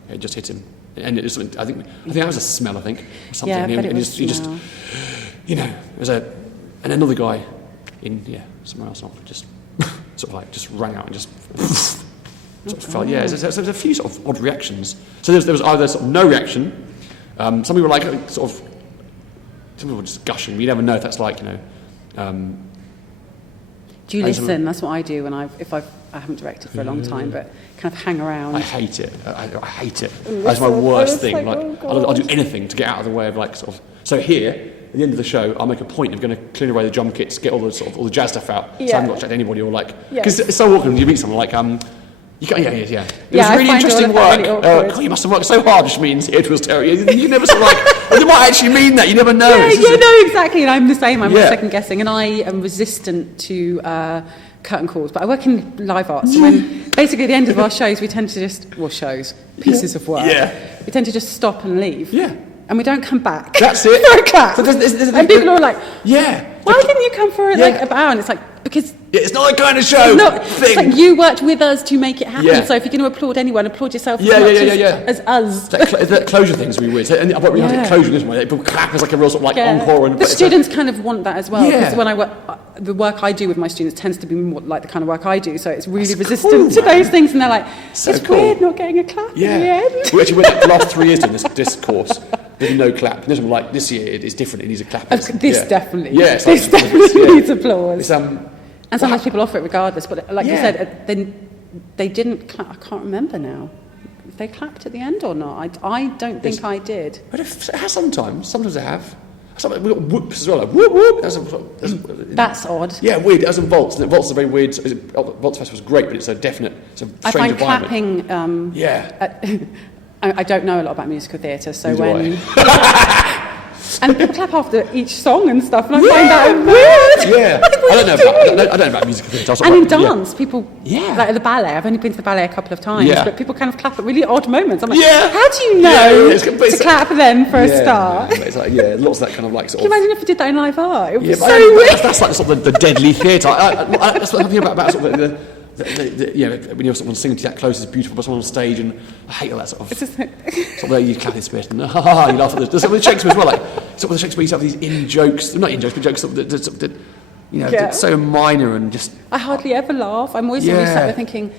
it just hit him. And it was something, I think that was a smell, or something. Yeah, but it was he just, there's and another guy somewhere else, just sort of like just rang out and just sort of felt. Yeah, there's a few sort of odd reactions. So there was either sort of no reaction. Some people were like sort of. Some people were just gushing. You never know if that's like do you listen? That's what I do when I haven't directed for a long time, but kind of hang around. I hate it. I hate it. That's my worst thing. I'll do anything to get out of the way of like sort of. So here, at the end of the show, I'll make a point of going to clean away the drum kits, get all the jazz stuff out, so I haven't got to chat to anybody, or like because it's so awkward when you meet someone like It was really interesting work. You must have worked so hard, which means it was terrible. You never sort of like, they might actually mean that. You never know. No, exactly. And I'm the same. I'm second guessing, and I am resistant to curtain calls. But I work in live arts, so when basically at the end of our shows, we tend to pieces of work. Yeah. We tend to just stop and leave. Yeah. And we don't come back. That's it. For a clap. So and people are like, why didn't you come for like a hour? And it's like, because it's not a kind of show. It's like you worked with us to make it happen. Yeah. So if you're going to applaud anyone, applaud yourself as us. That closure thing's really weird. And what we have closure, isn't it? People clap as like a real sort of like encore. And the students kind of want that as well. Because when I work, the work I do with my students tends to be more like the kind of work I do. So it's really resistant to those things. And they're like, it's weird not getting a clap in the end. We actually went the last 3 years doing this course. There's no clap. There's like this year it's different. It needs a clap. This definitely. Yeah, this definitely needs applause. And sometimes people offer it regardless. But like you said, they didn't clap. I can't remember now. If they clapped at the end or not. I don't think I did. But it has sometimes. Sometimes they have. We've got whoops as well. Like whoop whoop. That's odd. Yeah, weird. As in Volts. Volts is a very weird. Volts Festival is great, but it's a definite. It's a strange environment. Clapping. I don't know a lot about musical theatre, so when and people clap after each song and stuff, and I find that weird. Yeah, I don't know about musical theatre. And in dance, people like at the ballet. I've only been to the ballet a couple of times, but people kind of clap at really odd moments. I'm like, how do you know to clap then for a start? It's like lots of that kind of like sort of. Can you imagine if we did that in live art? It would be so weird. That's like sort of the deadly theatre. That's what I'm thinking about sort of when you're someone singing to that close is beautiful, but someone on stage, and I hate all that sort of. Sort of you clap this bit and you laugh at this. There's something with Shakespeare as well, like sort of with Shakespeare, you have these in jokes, not in jokes, but jokes that that's so minor and just. I hardly ever laugh. I'm always sat there thinking.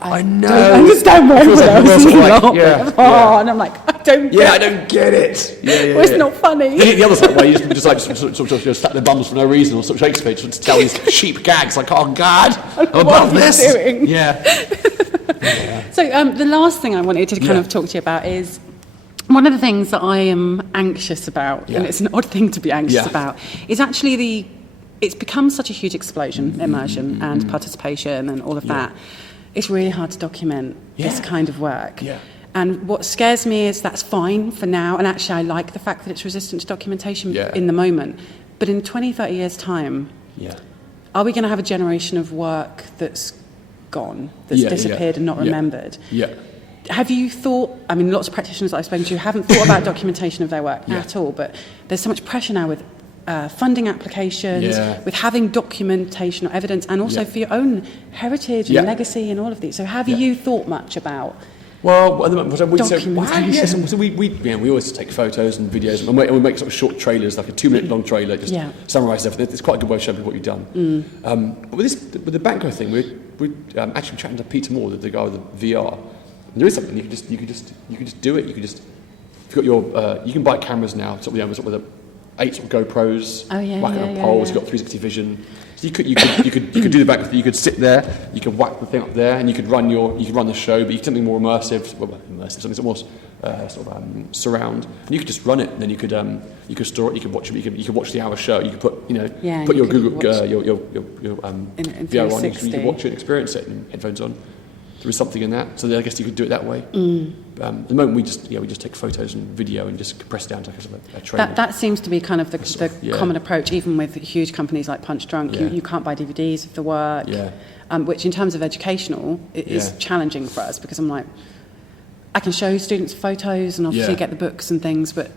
I know. Don't understand why everyone else is laughing. And I'm like, I don't get it. I don't get it. Well, it's not funny. The other side, where you just like sort of slap their bums for no reason, or sort of Shakespeare just to tell these cheap gags like, oh God, I'm above this. Doing? So the last thing I wanted to kind of talk to you about is one of the things that I am anxious about, and it's an odd thing to be anxious about, is actually it's become such a huge explosion, immersion and participation and all of that. It's really hard to document this kind of work. Yeah. And what scares me is that's fine for now, and actually I like the fact that it's resistant to documentation in the moment. But in 20, 30 years' time, are we going to have a generation of work that's gone, that's disappeared and not remembered? Yeah. Have you thought, I mean, lots of practitioners I've spoken to haven't thought about documentation of their work at all, but there's so much pressure now with funding applications, with having documentation or evidence, and also for your own heritage and legacy and all of these. So have you thought much about documentation? So we always take photos and videos, and we make sort of short trailers, like a 2-minute long trailer, just summarises everything. It's quite a good way of showing people what you've done. But with the Banco thing, we're actually chatting to Peter Moore, the guy with the VR. And there is something you could just do it. You could just, if you've got your you can buy cameras now, sort of with 8 sort of GoPros, whack on a pole. You've got 360 vision. So you could do the back. You could sit there. You could whack the thing up there, and you could run the show. But you could something more immersive. Something sort of surround. And you could just run it. And then you could store it. You could watch it. You could watch the hour show. You could put put your Google your VR on. You could watch it and experience it, and headphones on. there is something in that. So I guess you could do it that way. At the moment, we just take photos and video and just compress it down to a trailer. That seems to be kind of the common approach, even with huge companies like Punch Drunk. Yeah. You can't buy DVDs of the work, which in terms of educational is challenging for us, because I'm like, I can show students photos and obviously get the books and things, but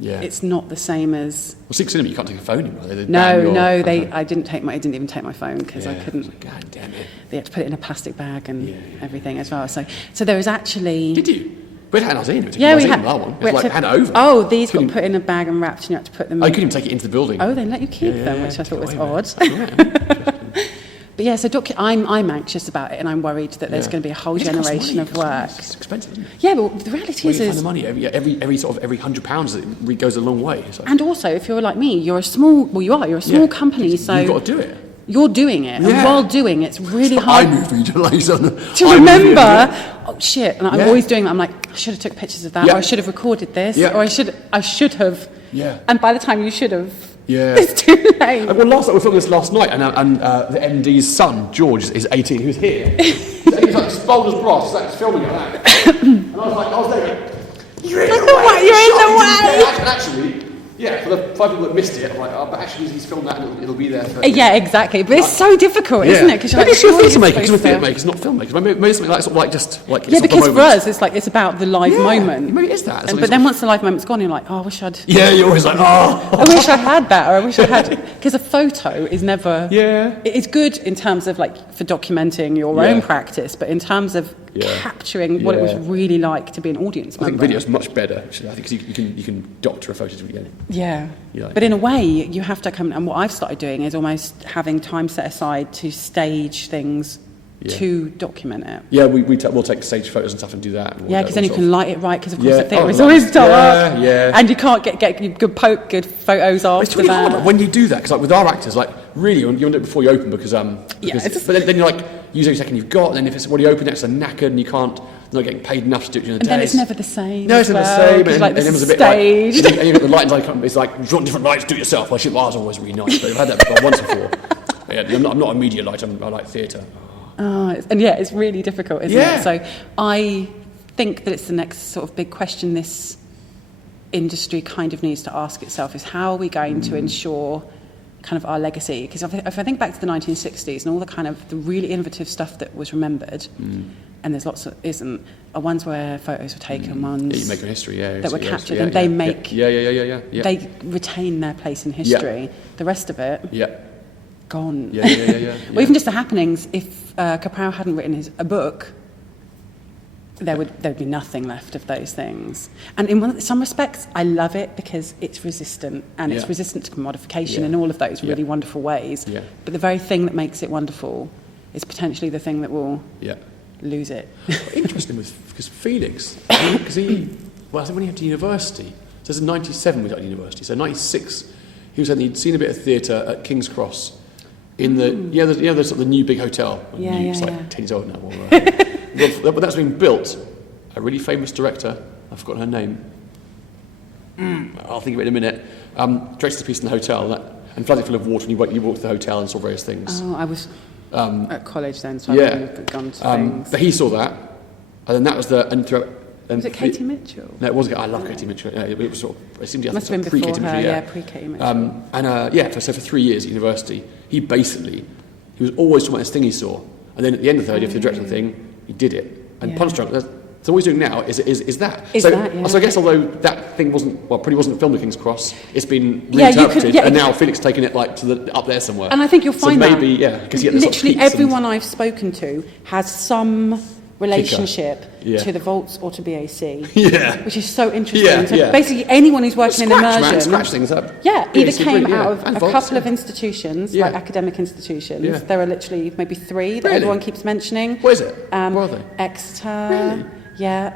it's not the same as. Well, Six Cinema, you can't take a phone anymore. I didn't even take my phone because I couldn't. Like, God damn it! They had to put it in a plastic bag and everything as well. So there was actually. Did you? We had hands in. Yeah, we had. That one. It was like hand over. Oh, these got put in a bag and wrapped, and you had to put them. I couldn't even take it into the building. Oh, they let you keep them, which I thought was odd. But yeah, so I'm anxious about it, and I'm worried that there's going to be a whole generation of work. It's expensive, isn't it? Yeah, but the reality is, you find the money every £100 it goes a long way. So. And also, if you're like me, you're a small company, so you've got to do it. You're doing it, and while doing it, it's really hard to remember. Oh shit! And I'm always doing that. I'm like, I should have took pictures of that, or I should have recorded this, or I should have. Yeah. And by the time you should have. Yeah. It's too late. Well, we filmed this last night, and the MD's son, George, is 18. He was here. He's like bold as brass. He's like filming it like that. And I was there. You're in the way. You're in the way. And actually, for the 5 people that missed it, I'm like, but actually he's filmed that, and it'll be there. Yeah, exactly. But it's so difficult, isn't it? Because maybe it's your filmmakers, because we're filmmakers, not filmmakers. Maybe something like because for us, it's about the live moment. Maybe it is that. But then once the live moment's gone, you're like, oh, I wish I'd. Yeah, you're always like, oh. I wish I had that, or I wish I had. Because a photo is never. Yeah. It's good in terms of for documenting your own practice, but in terms of capturing what it was really like to be an audience member. I think video is much better, actually. I think you can doctor a photo to the end. Yeah. But in a way, you have to come. And what I've started doing is almost having time set aside to stage things to document it. Yeah, we'll take stage photos and stuff and do that. And because then you can light it right, because of course the theatre is always dark. And you can't get good photos off. It's really hard when you do that, because with our actors, really, you want to do it before you open, because but then you're use every second you've got, and then if it's when you open it's knackered and you can't. Not getting paid enough to do it during the day. And then it's never the same. No, it's never the same. And everyone's a bit staged. And you've got the lights, it's like, you want different lights, do it yourself. Well, ours are always really nice, but I've had that before, once before. I'm not a media light, I like theatre. It's really difficult, isn't it? So I think that it's the next sort of big question this industry kind of needs to ask itself, is how are we going to ensure kind of our legacy? Because if I think back to the 1960s and all the kind of the really innovative stuff that was remembered, and there's lots of are ones where photos were taken, ones you make a history, that were captured, and they make they retain their place in history. The rest of it, gone. Well, even just the happenings. If Kapow hadn't written a book, there'd be nothing left of those things. And in some respects, I love it because it's resistant, and it's resistant to commodification in all of those really wonderful ways. But the very thing that makes it wonderful is potentially the thing that will lose it. Interesting, because Felix, because I think when he went to university, so this is 97 we got to university, so 96 he was saying he'd seen a bit of theatre at King's Cross in the sort of the new big hotel. It's like 10 years old now. But that's been built. A really famous director, I've forgotten her name. I'll think of it in a minute. Directed the piece in the hotel and flooded full of water. And you walked to the hotel and saw various things. Oh, I was at college then, so I wouldn't have gone to things. But he saw that, and then that was was it Katie Mitchell? No, it wasn't. I love Katie Mitchell. It was sort of. It seemed to must have been before her. Pre-Katie Mitchell. So for 3 years at university, he was always talking about this thing he saw, and then at the end of the third year for the director thing, he did it. And Punch Drunk, so what he's doing now is that. So I guess although that thing probably wasn't filmed at King's Cross, it's been reinterpreted, and now Felix taking it up there somewhere. And I think you'll find that literally everyone I've spoken to has some relationship to the Vaults or to BAC, which is so interesting. So basically, anyone who's working in immersion, scratch things up. Either came out of a couple of institutions, like academic institutions. Yeah. There are literally maybe 3 that everyone keeps mentioning. What is it? Where are they? Exeter. Really? Yeah,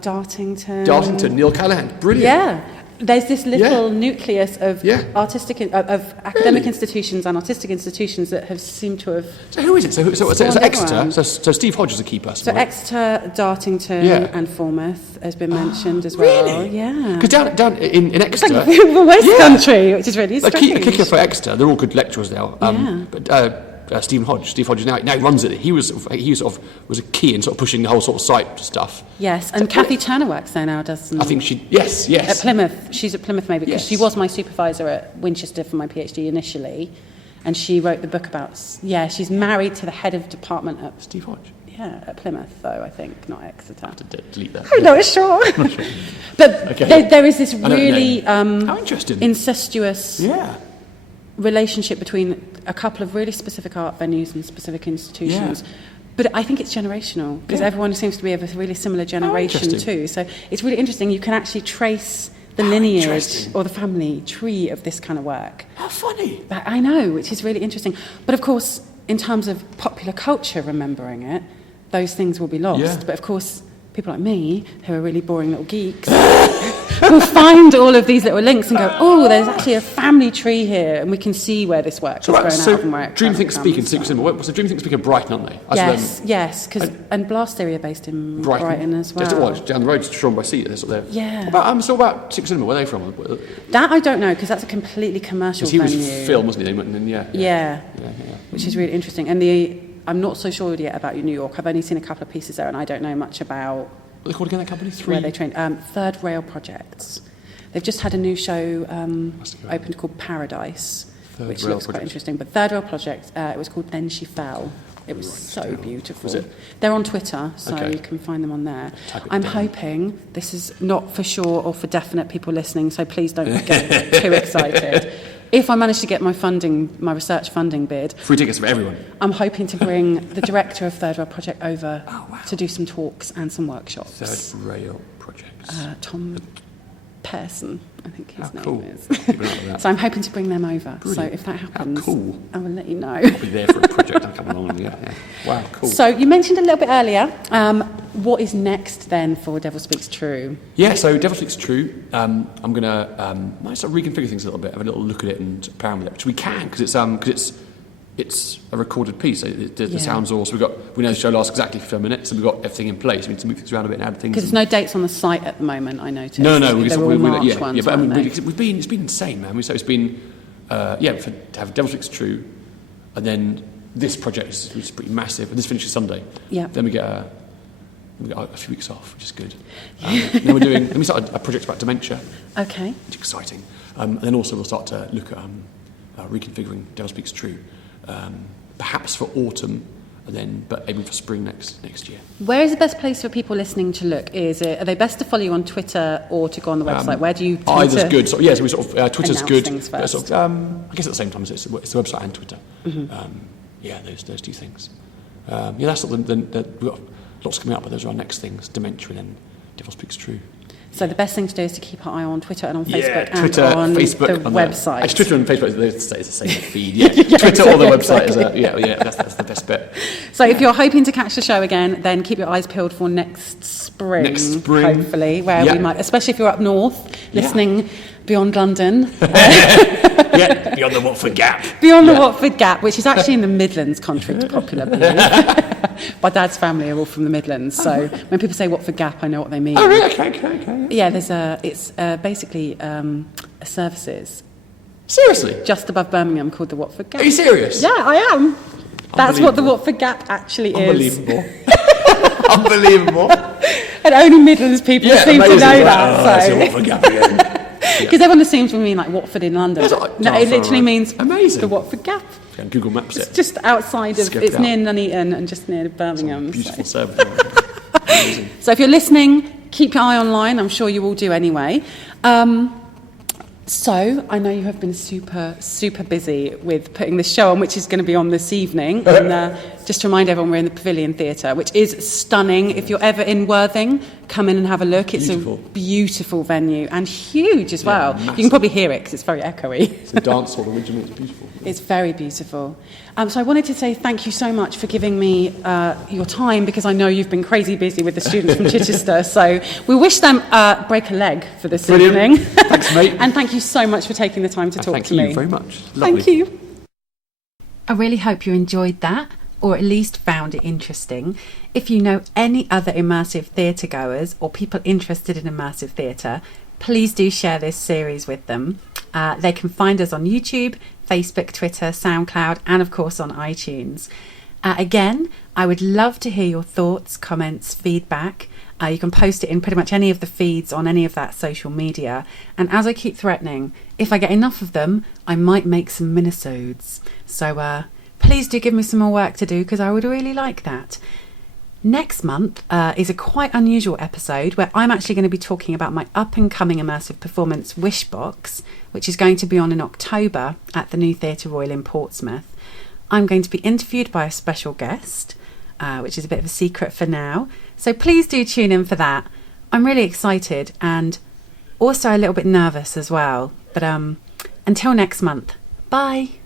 Dartington. Neil Callahan, brilliant. Yeah, there's this little nucleus of of academic institutions and artistic institutions that have seemed to have. So who is it? So Exeter. So Steve Hodge is a key person. So right? Exeter, Dartington, and Falmouth has been mentioned as well. Really? Yeah. Because down in Exeter, it's like the West Country, which is really strange. Kicker for Exeter, they're all good lecturers now. But Stephen Hodge. Steve Hodge now he runs it. He was a key in sort of pushing the whole sort of site stuff. Yes, and Kathy Turner works there now, doesn't? I think she. Yes. At Plymouth, she's at Plymouth maybe because Yes. she was my supervisor at Winchester for my PhD initially, and she wrote the book about. Yeah, she's married to the head of department at Steve Hodge. Yeah, at Plymouth though, I think, not Exeter. I have to delete that. I'm not sure. But Okay. there is this really how interesting. incestuous Yeah. relationship between a couple of really specific art venues and specific institutions. Yeah. But I think it's generational because everyone seems to be of a really similar generation interesting. too. So it's really interesting. You can actually trace the lineage or the family tree of this kind of work. How funny. I know, which is really interesting. But of course, in terms of popular culture remembering it, those things will be lost. Yeah. But of course, people like me, who are really boring little geeks, will find all of these little links and go, oh, there's actually a family tree here, and we can see where this work is grown out and where it Dream Think Speak and comes Secret Cinema. What's the Dream Think Speak of Brighton, aren't they? Yes, and Blast Theory are based in Brighton as well. Just down the road, Sean by Sea. Yeah. About Secret Cinema. Where are they from? That I don't know because that's a completely commercial He venue. was film, wasn't he? Yeah, which is really interesting. And I'm not so sure yet about New York. I've only seen a couple of pieces there, and I don't know much about. What are they called again? That company? Where they train. Third Rail Projects. They've just had a new show opened called Paradise, which looks quite interesting. But Third Rail Project, it was called Then She Fell. It was so beautiful. Was it? They're on Twitter, so you can find them on there. I'm hoping, this is not for sure or for definite people listening, so please don't get too excited. If I manage to get my research funding bid... Free tickets for everyone. I'm hoping to bring the director of Third Rail Project over to do some talks and some workshops. Third Rail Projects. Tom Pearson, I think his name cool. is. So I'm hoping to bring them over. Brilliant. So if that happens, cool. I will let you know. I'll be there for a project. I'll come along. Yeah. Wow, cool. So you mentioned a little bit earlier, what is next then for Devil Speaks True? Yeah, so Devil Speaks True, I'm going to might start reconfigure things a little bit, have a little look at it and play around with it, which we can, because it's a recorded piece, so the sound's all, so we know the show lasts exactly 5 minutes, and we've got everything in place. We need to move things around a bit and add things. Because there's no dates on the site at the moment, I noticed. No, they're all March ones, yeah, but we've been, it's been insane, man. So it's been, to have Devil Speaks True, and then this project is pretty massive, and this finishes Sunday. Yeah. Then we get a few weeks off, which is good. Then we start a project about dementia. Okay. Which is exciting. And then also we'll start to look at reconfiguring Devil Speaks True, perhaps for autumn, but aiming for spring next year. Where is the best place for people listening to look? Are they best to follow you on Twitter or to go on the website? Where do you tend either's to good. So we sort of Twitter's good. things first? I guess at the same time it's the website and Twitter. Mm-hmm. Those two things. That's sort of we've got lots coming up, but those are our next things: dementia and then Devil Speaks True. So the best thing to do is to keep an eye on Twitter and on Facebook Twitter, and on Facebook, the website. Actually, Twitter and Facebook, it's the same feed. Yeah. Twitter or the website that's the best bit. So if you're hoping to catch the show again, then keep your eyes peeled for next spring, hopefully, where we might, especially if you're up north, listening beyond London. Beyond the Watford Gap. Beyond the Watford Gap, which is actually in the Midlands, contrary to popular belief. My dad's family are all from the Midlands, so when people say Watford Gap, I know what they mean. Oh, really? Okay. Yeah, it's basically a services. Seriously? Just above Birmingham, called the Watford Gap. Are you serious? Yeah, I am. That's what the Watford Gap actually is. Unbelievable. And only Midlands people seem to know that. That's the Watford Gap again. Because everyone assumes we mean like Watford in London. No, it literally means amazing. The Watford Gap. Google Maps it. It's just outside of, it's near Nuneaton and just near Birmingham. Beautiful service. So if you're listening, keep your eye online. I'm sure you all do anyway. So I know you have been super, super busy with putting this show on, which is going to be on this evening. And just to remind everyone, we're in the Pavilion Theatre, which is stunning. If you're ever in Worthing, come in and have a look. It's a beautiful venue and huge as well. Massive. You can probably hear it because it's very echoey. It's a dance hall originally. It's beautiful. It's very beautiful. So I wanted to say thank you so much for giving me your time, because I know you've been crazy busy with the students from Chichester. So we wish them break a leg for this evening. Thanks, mate. And thank you so much for taking the time to talk to me. Thank you very much. Lovely. Thank you. I really hope you enjoyed that, or at least found it interesting. If you know any other immersive theatre goers or people interested in immersive theatre, please do share this series with them. They can find us on YouTube, Facebook, Twitter, SoundCloud, and of course on iTunes. Again, I would love to hear your thoughts, comments, feedback. You can post it in pretty much any of the feeds on any of that social media. And as I keep threatening, if I get enough of them, I might make some minisodes. So please do give me some more work to do, because I would really like that. Next month is a quite unusual episode where I'm actually going to be talking about my up-and-coming immersive performance Wishbox, which is going to be on in October at the New Theatre Royal in Portsmouth. I'm going to be interviewed by a special guest, which is a bit of a secret for now. So please do tune in for that. I'm really excited and also a little bit nervous as well. But until next month, bye.